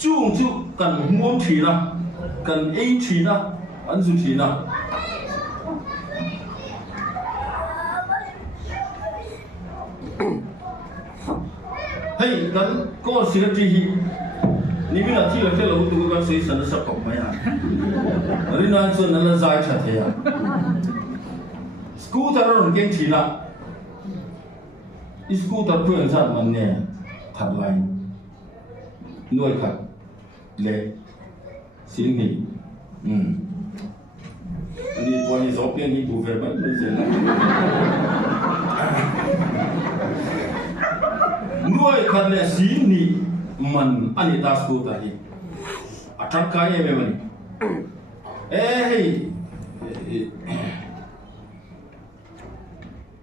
chung chu cần muôn thủy na cần ấy thủy na ăn du thủy na hey cần có sự gì นี่มีหน้าที่เราแค่เราดูกันสวยสันสักของไม่อ่ะรีนานส่วนนั้นละใจชัดเทียสกูตเตอร์เราเก่งทีละสกูตเตอร์เพื่อนชาติมันเนี่ยถัดไลน์น่วยขัดเล็กสิ่งนี้อันนี้ตัวนี้สอบเพียงนี้ดูเฟรมันไม่ใช่ละน่วยขัดเล็กสิ่งนี้มันอันนี้ตาสกูตเตอร์ที่อัตราการยังไม่มัน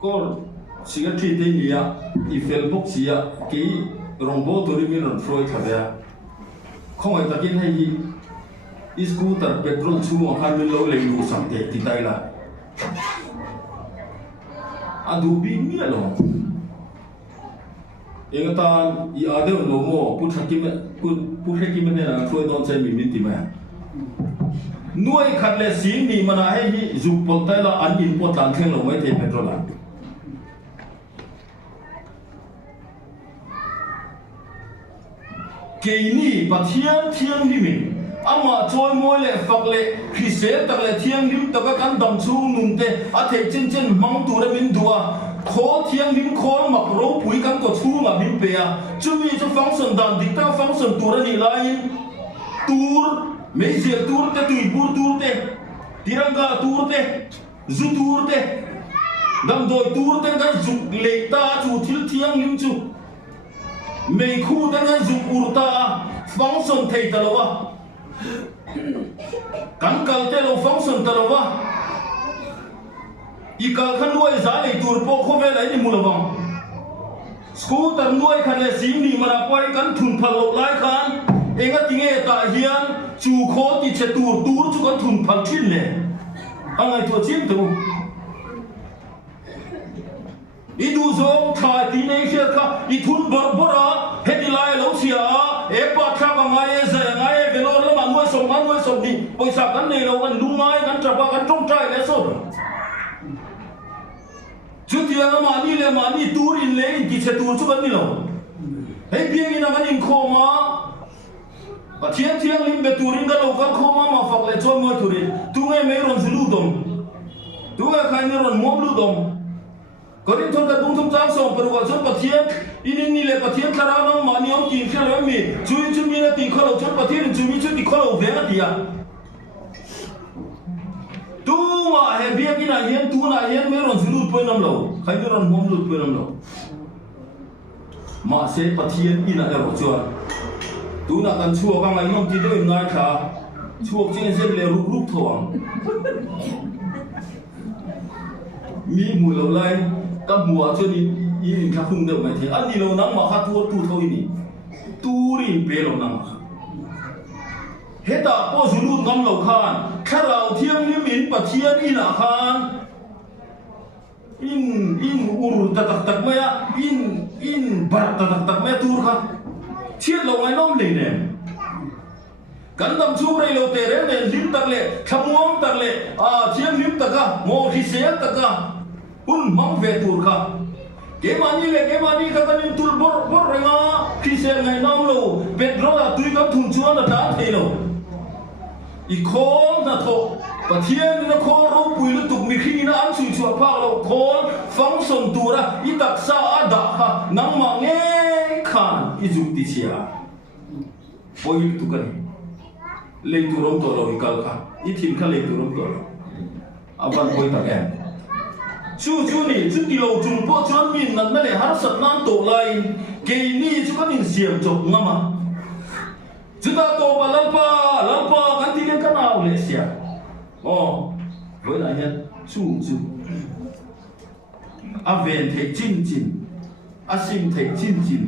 ก็สิ่งที่ที่นี่อ่ะอีเฟลบุกเสียกี่รองโบตัวนี้มีรถไฟขับเนี่ยข้องไอ้ตะกี้ให้อีสกูตเตอร์เป็นรถชั่วขับไม่รู้เลยดูสังเกตที่ใต้ละอะดูบีมีอะไรหรอเองตาอีอาเดอร์โลโม่พูดให้กิมเนี่ยนะช่วยโดนใจมีมิติไหมน่วยขัดเล็กสิ่งนี้มันให้จุดปลดได้ละอันอินปลดหลังเครื่องเราไม่เทเป็นตัวหลังเกนี่ปะเทียงดิมิอามาจอยมวยเล่ฝักเล่พิเศษตักเล่เทียงดิมตักกันดำชูนุ่มเตะอาเทเจนมังตัวเรมินดัวขอเทียงดิมขอมักรู้ปุ๋ยกันก็ชูมาบินเปียจะมีจะฟังสันดานดิต้าฟังสันตัวนี่ไลน์ตูร์ไม่เสียตูร์เตะตุยบูร์ตูร์เตะติรังกาตูร์เตะจูตูร์เตะดำโดยตูร์เตะกันจุกเล็กตาจูทิลเทียงดิมจูไม่คู่แต่กันจุกอุรตาฟังสันเทตลวะกันเกลเตลฟังสันตลวะอีกาขันด้วยสายตูร์โปโคเวลนี่มูลวังสกูตเตอร์ด้วยขันเลสิ่งนี้มันเอาไปกันทุนพลไล่ขันเองก็ทิ้งตาเฮียนจูโคติเชตูร์จูกันทุนพันชิ้นเลยอะไรตัวชิ้นตัวอีดูซงชายที่ในเชียร์ค่ะอีทุนบร์บราเฮดิไลล์ลูเซียปะข้ามาไงเสียไงเวลาเรามาหน่วยส่งนี่บริษัทกันเนี่ยเรากันดูไงกันจับกันตรงใจเลยสุดจุดที่เรามานี่ตูรินเลยที่เชตูร์จูกันนี่เราเฮ้ยเพียงนี่นะกันอินโคมาปะเทียงลิมเบตูรินกันเรากันโคมาฝักเลยจอมวยตูรินตัวไงไม่รอนสิลูดมตัวไงใครไม่รอนมอบลูดมก็รินทนกันบุ้งทุ่มจ้างส่งไปดูว่าจนปะเทียงอินนี่เลยปะเทียงคาราน้องมานี่เอากินแค่แล้วมีจุมีนะตีข้าวจนปะเทียงจุมีตีข้าวเวงตีอ่ะตัวเห็นเพียงนี่นะเห็นตัวนะเห็นไม่รอนสิลูดไปน้ำเราใครไม่รอนมอบลูดไปน้ำเรามาเสพปะเทียงอินอะไรบอกชัวตูนักกันชั่วกันไงน้องที่เดินง่ายขาชั่วเช่นเส้นเลยรูปทองมีหมู่เราเลยกับหมู่ช่วงนี้ยิงข้าพึ่งเดิมไม่เท่อันนี้เรานั่งมาข้าตัวตูเท่านี้ตูรินเปเรานั่งเฮตาโปสุรุนกำเราขานแค่เราเที่ยงนี่มินปะเทียนอินาขานอินอุรุตักไม่อะอินบัตตักไม่ตูร์ค่ะเชี่ยเราไม่น้อมเลยเนี่ยกันดำชูเรโลเตเรนเนี่ยลิ้นตักเลยขมวงตักเลยเชี่ยลิ้นตักอะโมฮิเซียตักอะอุ่นมังเวตูร์ค่ะเกมานี่ก็กันอินตูร์บอร์เรงาฮิเซียไงน้องเราเป็ดเราตุยกับทุนชวนด่าเทโลอีโคนนะโถปะเทียนนี่นะโคนรูปุยลุตุกมีขี้นะอันสุยชัวพากเราโคนฟังส่งตัวนะอีตักซาอาดะค่ะนังมังเงขานอีจุติเชียโอ้ยตุกันเลี้ยงตัวรำตัวเราอีกแล้วค่ะอีทีมข้าเลี้ยงตัวรำตัวเราอาบันโอยตะแกงชูนี่จุดที่เราจุ่มพอจนมีนั่นเลยหาสัตว์นั่นตัวไรเกนี่จุกันอินเสียมจบงั้นมาจุดตัวบาลัลปากันที่เลี้ยงกันเอาเลยเสียอ๋อเวลาเนี่ยชูอาเวนเทจินอาซิมเทจิน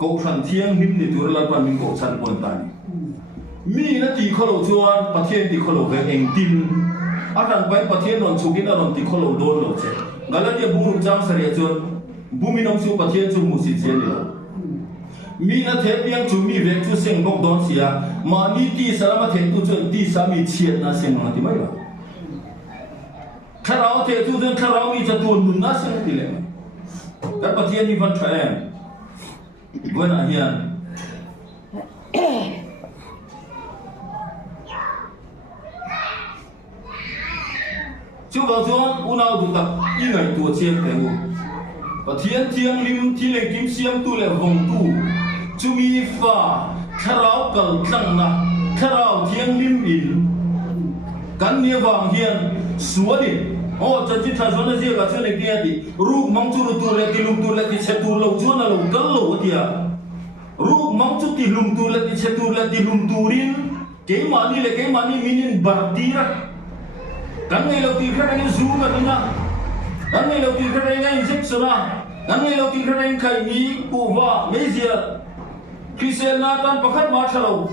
กูฉันเที่ยงหิมในตัวเราเป็นกูฉันบนตามีนาทีเขาเราชวนประเทศที่เขาเราเองดินอาจารย์ไปประเทศนนสุกินนนที่เขาเราโดนเราเช่งั้นเนี่ยบุรุษจ้างเสียจนบุมีน้องชูประเทศจนมุสิเสียเลยมีนาเทปยังจูมีเวกจูเสียงบอกโดนเสียมานี่ตีสารมาเทตุจนตีสามีเชียนน่าเสียงมาที่ไม่ละข้าเราเทตุจนข้าเรามีจะตัวมุนน่าเสียงที่เลยแต่ประเทศนี้มันแทนวันอาเฮียน chú vào chuan u nào tụ tập y ngày tua chiên cái ngủ và thiên lim thiên lệ kim xiêm tu lệ vòng tu chú mi pha thao cầu trăng na thao thiên lim in cắn nia vàng hiền xúa đi chân chỉ thay cho nó gì cả cho này kia đi rúp mong chú tu lệ thì lùng tu lệ thì sẽ tu lâu chuan là lâu cắn lâu thì à rúp mong chú thì lùng tu lệ thì sẽ tu lệ thì lùng tu rin cái mà ni minin bartira kan ngay lâu tin khơi ngay zoom cái na kan ngay lâu tin khơi ngay injection na kan ngay lâu tin khơi ngay khai ni kuwa Malaysia Christian Nathan pakhat ma thalo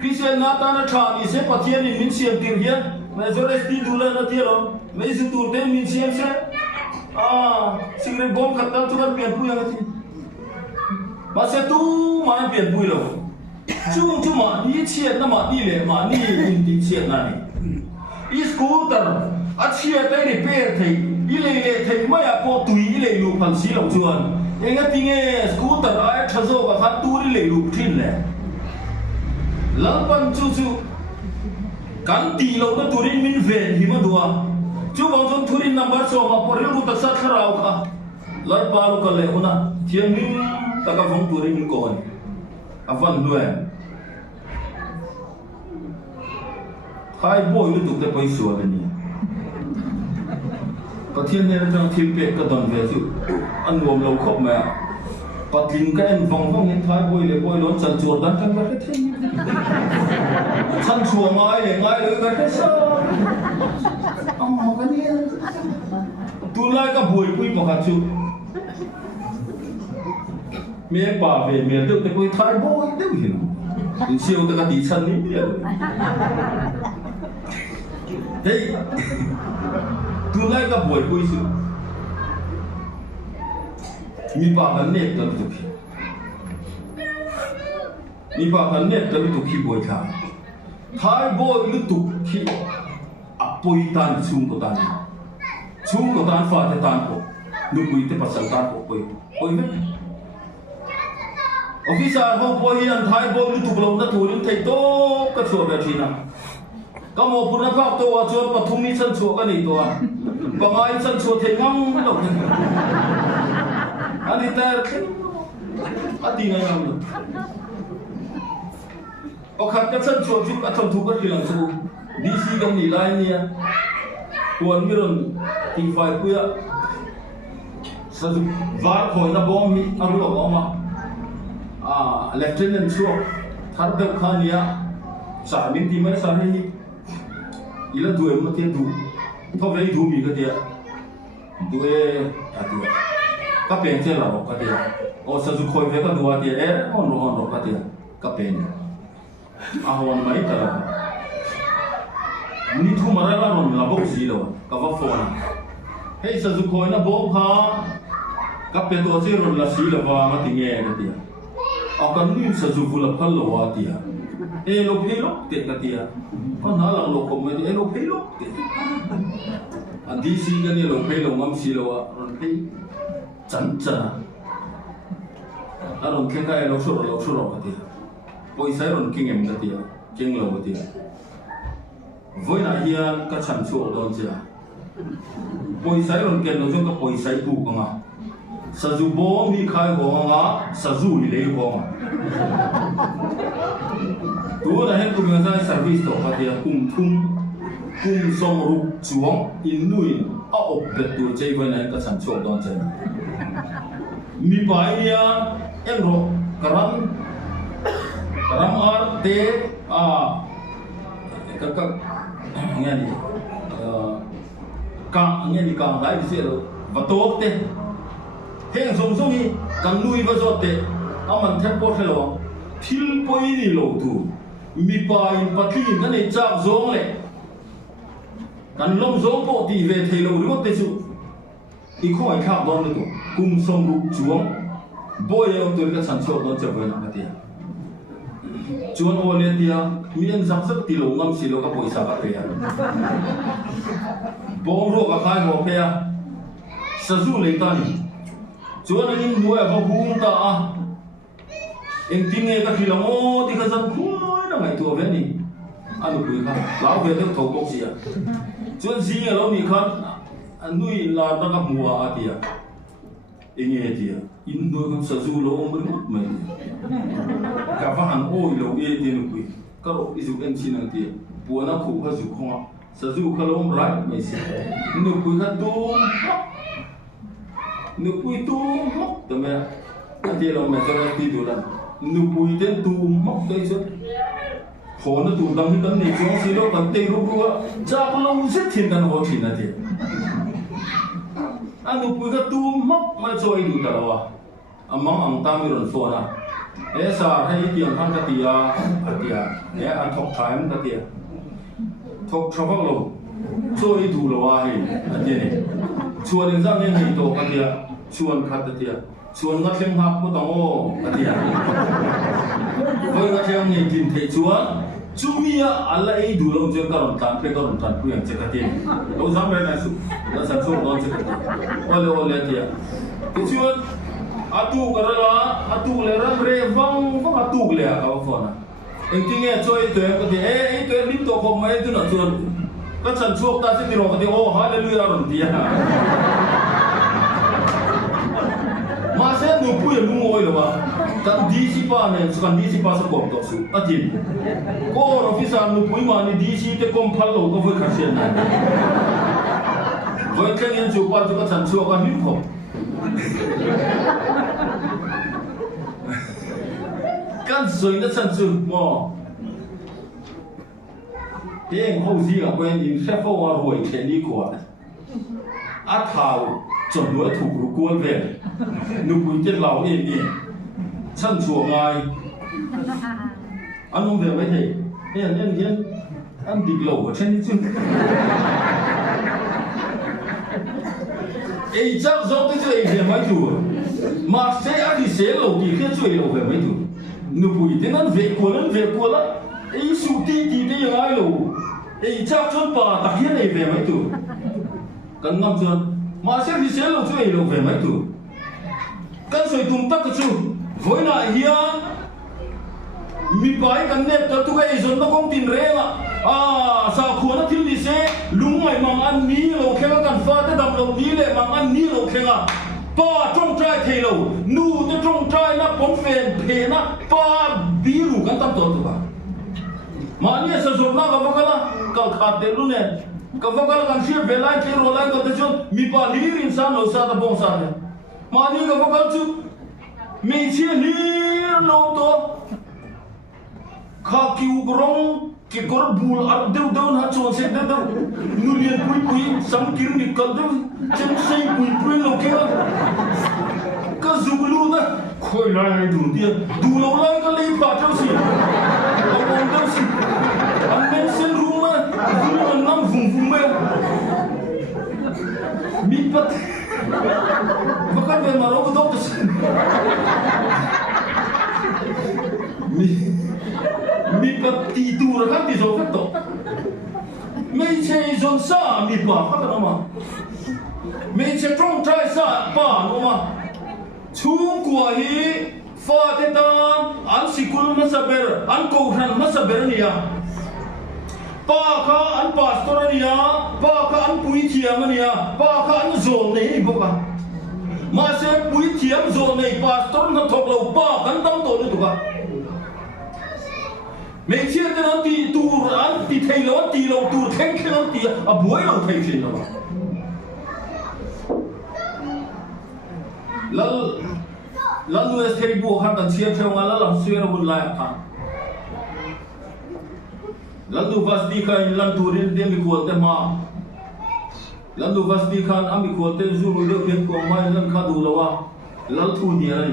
Christian Nathan tha ni se pathian in min siam tir hian majority dula na tiro mai su tur te min siam se singre bom khatam tu kan pian pu yang ti ma se tu ma pian pu lo chu ma ni chiat na ma ni le ma ni in ti chiat na ni scooter chia tay repair thầy ile thầy mới po tùy ile lu phần xí lòng chuồn anh nghe tiếng nghe scooter ai thở dâu và phát tu ile lu thiên lệ lăng pan chu cắn tì lâu nó turin min về thì mà đùa chú bảo chúng turin number số mà por yêu ta sát khảo cả lát ba lu cả lệ hona thiêng min ta cả vong turin min còn avan đuôi hai boy lu tuk te pai suwa ni pathian ne rang thil pe ka don ve chu an ngom lo khop ma patlin ka en vong hin thai boy le boy lon chal chur dan kan va the thei chan chua ngai le ga the sa ka ni tu lai ka boy pui pa ka chu me pa ve me tuk te pui thai boy deu hin in siêu ta ka ti chan ni hey, tu lai ka boy pui su mi pa kan net ta tu ki mi pa kan net ta tu ki boy tha thai boy lu tu ki a pui tan chung ko tan fa te tan ko lu pui te pasal tan ko pui me officer ho boy hian thai boy lu tu lo na tu rin thei to ka chua ba thina ka mo pun na phak to wa chuan pathum mi chan chu ka nei to a bangai chan chu thei ngam lo ani tar ati ngai ngam lo pakhat ka chan chu chu ka thon thu ka kilang chu dc kam ni lai nia tuan mi ron ti fai puya sa var khoi na bom mi aru ba ma lieutenant chu thar de khania sa min ti mai sa hi ila duwe ma te du thok rei du mi ka dia duwe atia ka pen che la ro ka dia o sa ju khoi ve ka duwa dia on ro ka dia ka pen a hon mai ta ni thu mara la ron la bok si lo ka va fo na hei sa ju khoi na bo ha ka pen to che ron la si la va ma ti nge ka dia a ka ni sa ju fu la phal lo wa dia elo phelo te ka dia con nó là lục của mình elo phelo te anh đi xí cái này lục phelo ngắm xí lo à rồi thấy chán chán anh rồi cái lục suro cái dia bôi sai rồi kinh nghiệm cái dia kinh lâu cái dia với lại hiền cái chăn chuột đó chứ bôi sai rồi cái nó giống cái bôi sai tu cái mà sa ju bom mi khai ho nga sa ju li le ho tu da hen ku mi sa service to ka dia kum som ru chuang in nuin a op bet tu chei vai na ka chan chok don chen mi pai ya em ro karam ar te ka nghe ni ka dai se ro va to te heng song song hi kan nui va zot te aman thep po khelo thil poi ni lo tu mi pa in patli na nei chak zong le kan lom zong po ti ve thei lo ro te chu i khoi khap don le tu kum som ru chuang boy yo tu ka chan chok don che voi na ti chuan o le tia mien sak sak ti lo ngam si lo ka poi sa ka pe ya bom ro ka khai ho pe ya sa zu le ta ni chuan in nuai va hung ta em tin nghe các khi lòng ô thì cái dân khối nó ngày tua về nè anh được quý khăn lão về được thầu bốc gì à chuyện gì nghe lão mi khăn nuôi là nó gặp mùa à tiệt anh nghe tiệt in nuôi con sờ du lâu ông mới mất mình cả phá hàng ôi lâu ye tiền quý các độ đi dùng em xin hàng tiệt bùa nó khổ các dùng không sờ du các ông lại mấy gì nuôi quý khăn tu nuôi quý tu tụi mẹ cái tiệt là mẹ cho nó đi đủ lần nuôi quý tên tu móc cái chút khổ nó tụ đằng cái này chúng xí đâu còn tiền rút rúa cha con lâu rất thiên đàn hồ thiên là thế anh nuôi quý cái tu móc mà chơi đủ cả rồi à mong anh ta mới rồi phone à ế sa hay tiền thằng cái tiệt ế anh thọc thái cái tiệt thọc cho vào lâu chơi đủ rồi anh thế này chuan đến ra nên hình tổ cái tiệt chuan khát cái tiệt chuan ngắt thêm hấp của tao ô cái tiệt với ngắt thêm nghề tìm thấy chuan cumia Allah ini dulu ujian karon tan ku yang cekatin. Kau sampai nasu, dan sansu kau cekatin. Oleh dia. Kecuali atu kerana atu leran revang atu lea kau fona. Intinya coy itu yang kata itu yang lim toko mai itu nak cuan. Kan sansu tak sih tirok kata oh haleluya ron dia. Masa nupu yang nungoi loh pak. Dan disipa nih, sukan disipa sekop tu su, atin. Kau ofisa nupu imani disi te kompal lo, kau boleh kasihan. Kau kan yang coba juga sansu akan hidup. Kan soalnya sansu mo. Yang kau sih apa yang ini saya bawa ruai kendi kuat. Atau contohถูกรู้กวนเวนุปุยเจ็ดเหล่าiniชั้นชัวไงอันนู้นเดี๋ยวไม่ใช่เนี่ยอันดิกเหล่าเช่นนี้จุนไอ้เจ้าจงที่จะไอ้เดี๋ยวไม่ถูกมาเสียอะไรเสียเหล่าที่แค่ช่วยเหล่าเดี๋ยวไม่ถูกนุปุยที่นั่นเวกวนละไอ้สุตีที่ได้ยังไงเหล่าไอ้เจ้าจนป่าตะเกียบไอ้เดี๋ยวไม่ถูกกันน้ำจนมาเสียที่เสียเหล่าช่วยเหล่าเดี๋ยวไม่ถูกกันช่วยตุ้มตักกระชูvới lại hiền mi bái căn nếp cho tụi cái dân nó không tin rẻ mà sao khuôn nó thiếu đi xe lúng mày mang ăn ní lầu khen nó cần pha tới đầm lầu ní lệ mang ăn ní lầu khen à pa trong trai thề lầu nu tới trong trai nó bóng phèn phê nó pa bí rủ căn tâm tổ tụi bạn mà anh sử dụng nó có cái là cả khát đến luôn nè có cái là căn xếp về lại cái rồi lại có tới chỗ mi pa lý rin san nó sa ta bông san nè mà anh có cái chút mình chia ni lâu to khaki ugrong cái con bùn ăn đâu hạt tròn xe đâu nu liền bụi sắm kín bị cẩn đâu chân xây bụi lâu kia cái dù luôn đó khơi lại đủ tiền đủ lâu lại cái lấy bạc đâu xí ông đâu xí anh men sen room mà dù anh nằm vùng mê mi bắt bukan memang orang betul tu. Mi tidur kan di sofa tu. Mấy chơi zon sa mi pa apa nama? Mấy chơi trong trai sa pa nama? Chung kuah hi fa tetan an sikul masaber an kauhan masaber ni ya. Pa ka an pastor ni ya, pa ka an puitiam ni ya, pa ka an zon ni bukan. Masih puitiam zon ni pastor nak thok lau pa kan tam tu ni tu ka. Mấy chiếc cái nó tì tù ăn tì thầy nó tì lâu tù khen khen nó tì à buổi lâu thầy khen nó lần người thầy buộc hắn tận chiếc theo ngã làm xuyên buồn lại à lần người vas đi khai lần tù đến đêm bị cuốn tên mà lần người vas đi khai ăn bị cuốn tên du người được biết của mai lần khá đủ lâu à lần thù nhẹ này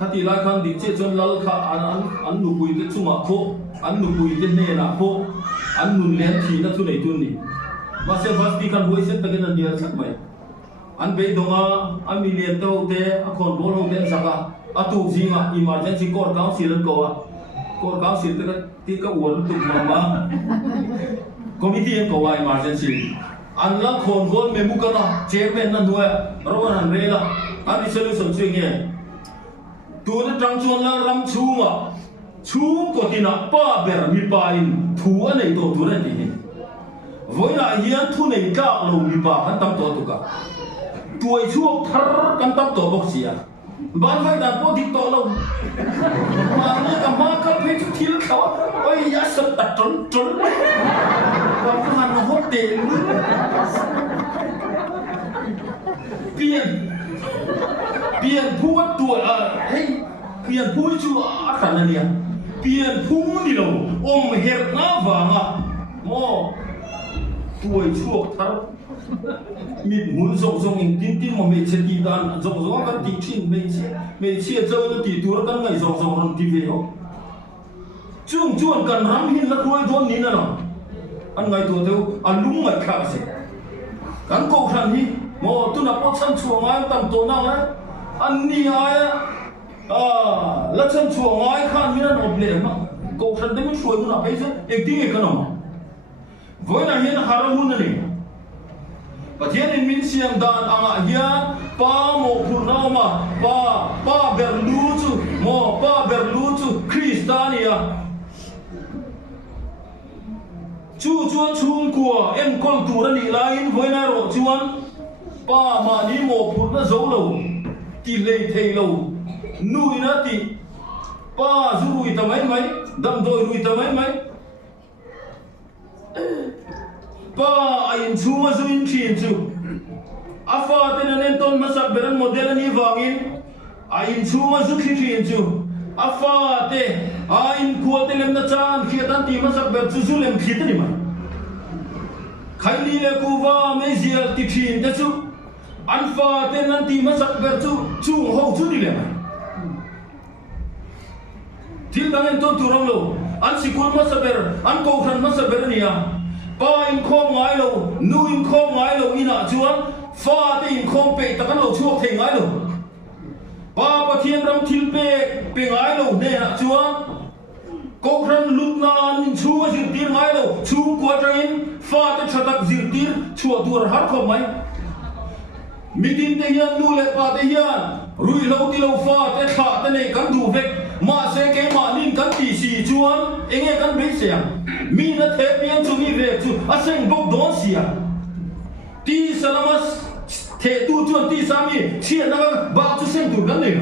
khát thì lại khăn đi chết chân lal khát ăn nụ bùi cái chung mà phô ăn nụ bùi cái nề là phô ăn nụ lén thì nó thu này tuôn đi mà xem phát đi khăn bùi sẽ tới cái này nhiều chắc mày ăn bé đông ăn mì liền tàu té ăn còn bố lâu té sao cả tụ gì mà emergency call cáo xí lên cầu call cáo xí tới cái uốn tụ mà committee cầu emergency ăn lăng còn gôn mềm mukana chairman nan nuôi rồi ăn rê là ăn đi solution suy nghĩ ตัวนั้นจังชวนละรำชูอ่ะชูก็ที่น่ะป้าเบรมีปาอินทัวในตัวนั้นที่นี่วันน่ะเฮียนทุนในก้าวลงมีปากันตั้งตัวตุกะตัวช่วงทาร์กันตั้งตัวบอกเสียบ้านไฟดันพอติดต่อเรามาเนี่ยกับมากับเพชรทิลเขาไอ้ยาสตัดจนบางคนมาหดเต็มเปลี่ยนผู้ตัวให้เปลี่ยนผู้ชั่วขนาดนี้เปลี่ยนผู้นี่เราอมเห็ดน้าฟังอ่ะโม่ตัวชั่วทาร์มีมุนส่งอินทิ้งมาไม่เชื่อดีด้านส่งกันตีทิ้งไม่เชื่อเจ้าตีตัวกันไงส่งรันทีวีเขาจวนกันรำหินละรวยตัวนี้นะอันไงตัวเดียวอันลุ่มไม่ขาดเสียกันโกขันนี้โม่ตุนับว่าฉันช่วงไงตั้งตัวนั่งนะอันนี้ไงแล้วฉันช่วงไงขันนี้นั่นอบเลี้ยงโกขันได้ไม่ช่วยตุนับไปซะเอกที่เอกขนมวันนั้นเห็นหาราหุนนี่ประเทศนี้มีเสียงดังอ่างเฮียป้าโมพูนเอามาป้าเบรลูจูโมป้าเบรลูจูคริสตานีอะชูกัวเอ็นคอลตูรันนี่ไลน์ไว้ในรถชวนป้ามานี่โมพูนน่ะโจโลที่เล่เทโลนู่นนะที่ป้าจูรุยทำไมไหมดำโดยรุยทำไมไหมป้าไอ้ชูมาจูอินขีนจูอาฟ้าเต้นนั่นต้นมาสักเบรนโมเดลนี้วางอินไอ้ชูมาจูขีนจูอาฟ้าเต้ไอ้กัวเต้เล็มนัชานขีดตันตีมาสักเบรจูเล็มขีดนี่มันใครนี่เลกูว่าไม่เสียติขีนแต่จูอันฟ้าเต้นั่นตีมาสักเบรจูห้องจูนี่เลยมันที่ตั้งแต่ต้นตุรังโลอันสิคุณมาสักเบรอันโกขันมาสักเบรนี่อ่ะป้าอินคอมไงเรานูอินคอมไงเราอิน่ะจวนฟ้าที่อินคอมเปตะกันเราช่วงเทงไงเราป้าปะเทียนรำทิลเปไงเราเนี่ยจวนก็ครั้งลุกนานชัวจิตตีไงเราชูกว่าจะอินฟ้าที่ชัดจิตตีชัวตัวหัดคอมไหมมีดินเทียนนูเล็ป้าเทียนรุยเราที่เราฟ้าที่ขาดเนี่ยกันดูเวกมาเสกมานินกันตีสีจวนเองกันไม่เสียมีนัดเทปยังจูมีเวกจูอาเซงบอกโดนเสียที่สลามัสเทตูจวนที่สามีเชียร์นักบ้าจูเซงตูกันเลย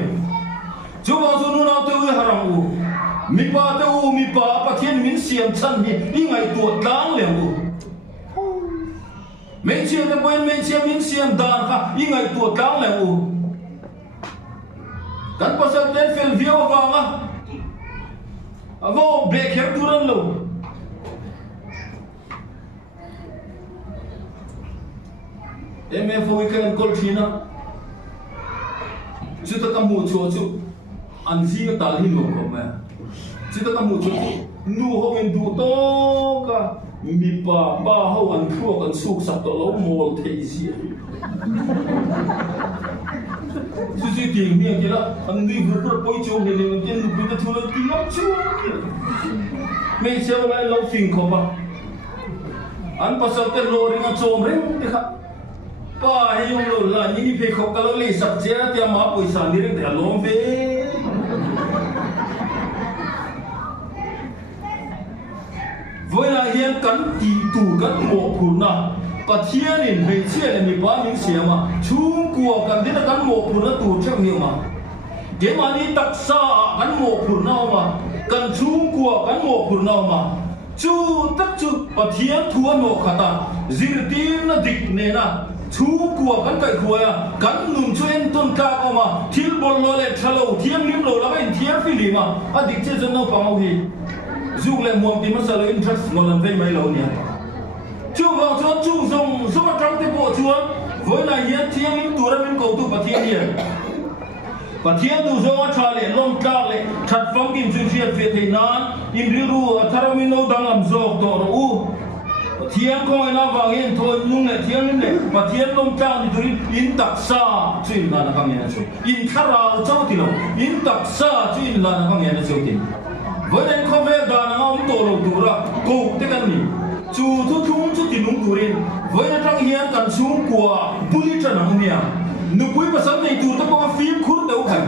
จูบาจูนูนาเตอุฮารังอูมีป้าเตอูมีป้าปะเทียนมินเสียมชันนี่ยังไงตัวกลางเลยอูไม่เชียร์แต่เป็นไม่เชียร์มินเสียมดานค่ะยังไงตัวกลางเลยอูกันภาษาเต้นเฟลวิวว่างอ่ะว่าเบรกเฮตุรันโลเอ็มเอฟวีกันกอลทีน่ะจุดตะกมูชัวจูอันซีก็ตาลิโลก็แม่จุดตะกมูชัวจูนูเขาเป็นดูโตกะมีป้าเขาอันพวกกันสุกสัตว์ตัวเราโมลเทซีสุดที่เนี่ยกี่ละอันนี้คือปล่อยโจมเลยมันจะลุกไปทุเรศที่น้ำชั่วไม่ใช่ว่าเราฟิงเขาปะอันภาษาเตลโลริงโจมเร่งเด็กป้าให้ยงโลละนี่เพคเขาเลยสักเจ้าที่มาปุยสันนี่เร่งแต่ลมเวเวลาเห็นกันตีตูกันโมกุนะปะเทียนินไม่เชื่อเลยมีบ้านมีเสียมาชุ่มกัวกันที่นั่นกันโมกุนะตูเช่าเหี้ยมาเดี๋ยวมานี่ตักซากันโมกุนะมากันชุ่มกัวกันโมกุนะมาจูตักจูปะเทียนทัวโนขัดจิรตีนดิกเนนะชูกัวกันไก่ขัวกันนุ่มช่วยต้นกาออกมาทิลบอลโลเล็กทะเลเทียมลิ้มโลแล้วก็อินเทียฟิลิมาอดีตเจ้าจะน้องฟังเอาทีจูเลยมองที่มันสลายอินทรัสมันเป็นไม่เหล่านี้จูบางส่วนจูส่งสมัครตั้งแต่ปวดชวนเวลาเย็นเที่ยงลิ้มตัวเราเป็นกูตุปะเทียนเนี่ยปะเทียนตัวส่งมาชาเลลงกาเลยชัดฟังกินจุดเชียร์เฟตินานอินริรูทารามิโนดังลำโจกตัวรู้เทียนคอยน่าฟังเห็นทนนุ่งเลยเทียนนี่เลยปะเทียนลงกานี่ตัวนี้อินตักซาจุดนั้นฟังเห็นช่วยอินคาราเจ้าที่เราอินตักซาจุดนั้นฟังเห็นช่วยที่วันนั้นเขาเวดานะเอาตัวเราดูระกูเด็กันนี่จูทุกทุ่งจุดที่นุ่งดูเองวันนั้นทั้งเฮียกันชุ่มกว่าบุลิจันนั่งเนี่ยนุกุยภาษาในตัวตะกว่าฟิล์มคุ้นเดียวกัน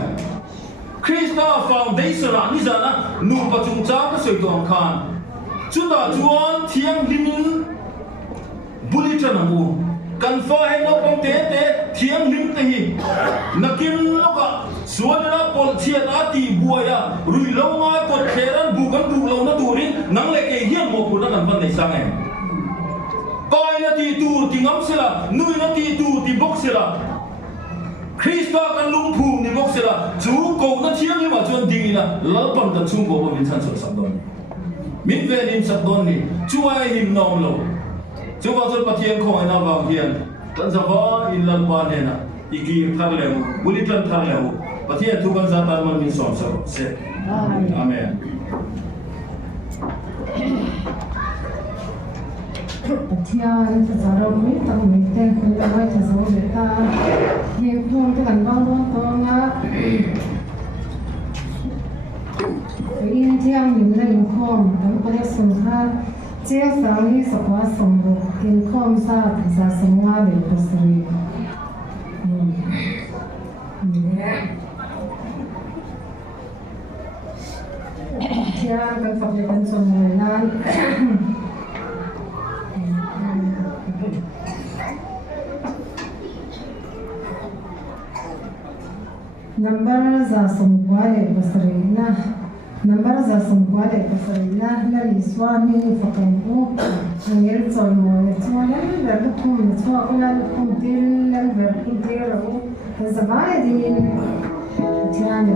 ค Krista Foundation là như vậy nụ bát chung cha cái sợi đồng khan chúng ta chuan thiêng linh bulletin amu kan fa hay nó công tế thiêng linh tế hi nakin nó cả suốt na pol chiat ati buaya rui lâu ngay cột kheran bukan lâu na turin nang lệ cái hiền một cuốn kan van này sang em coi na ti tur ti ngam sila nui na ti tur ti bok sila Krista kan lung phum ni bok sila chú cầu na thiêng ni ma chuan ding na lalpan kan chung ko min chan so sak don min ve nim sak don ni chu ai him nom lo chú vào tôi patien khong na vang hian kan zawa in lan pa ne na iki thar le mu buli tan thar le mu patien tu kan za tan man min som so se amen Pathian zaro mi tam mi te khun la mai ta zo le ta ye khon ta kan bang bang to nga in thiang min la in khom tam pa le sum kha che sa ni sa kwa som bo in khom sa ta sa som nga le ko sri thiang kan phap le kan som le nan number za somkwale basarina number za somkwale basarina la iswami fakanku ngel tsono tsona la lukum tsona lukum til la verku tiro zamaya din tiane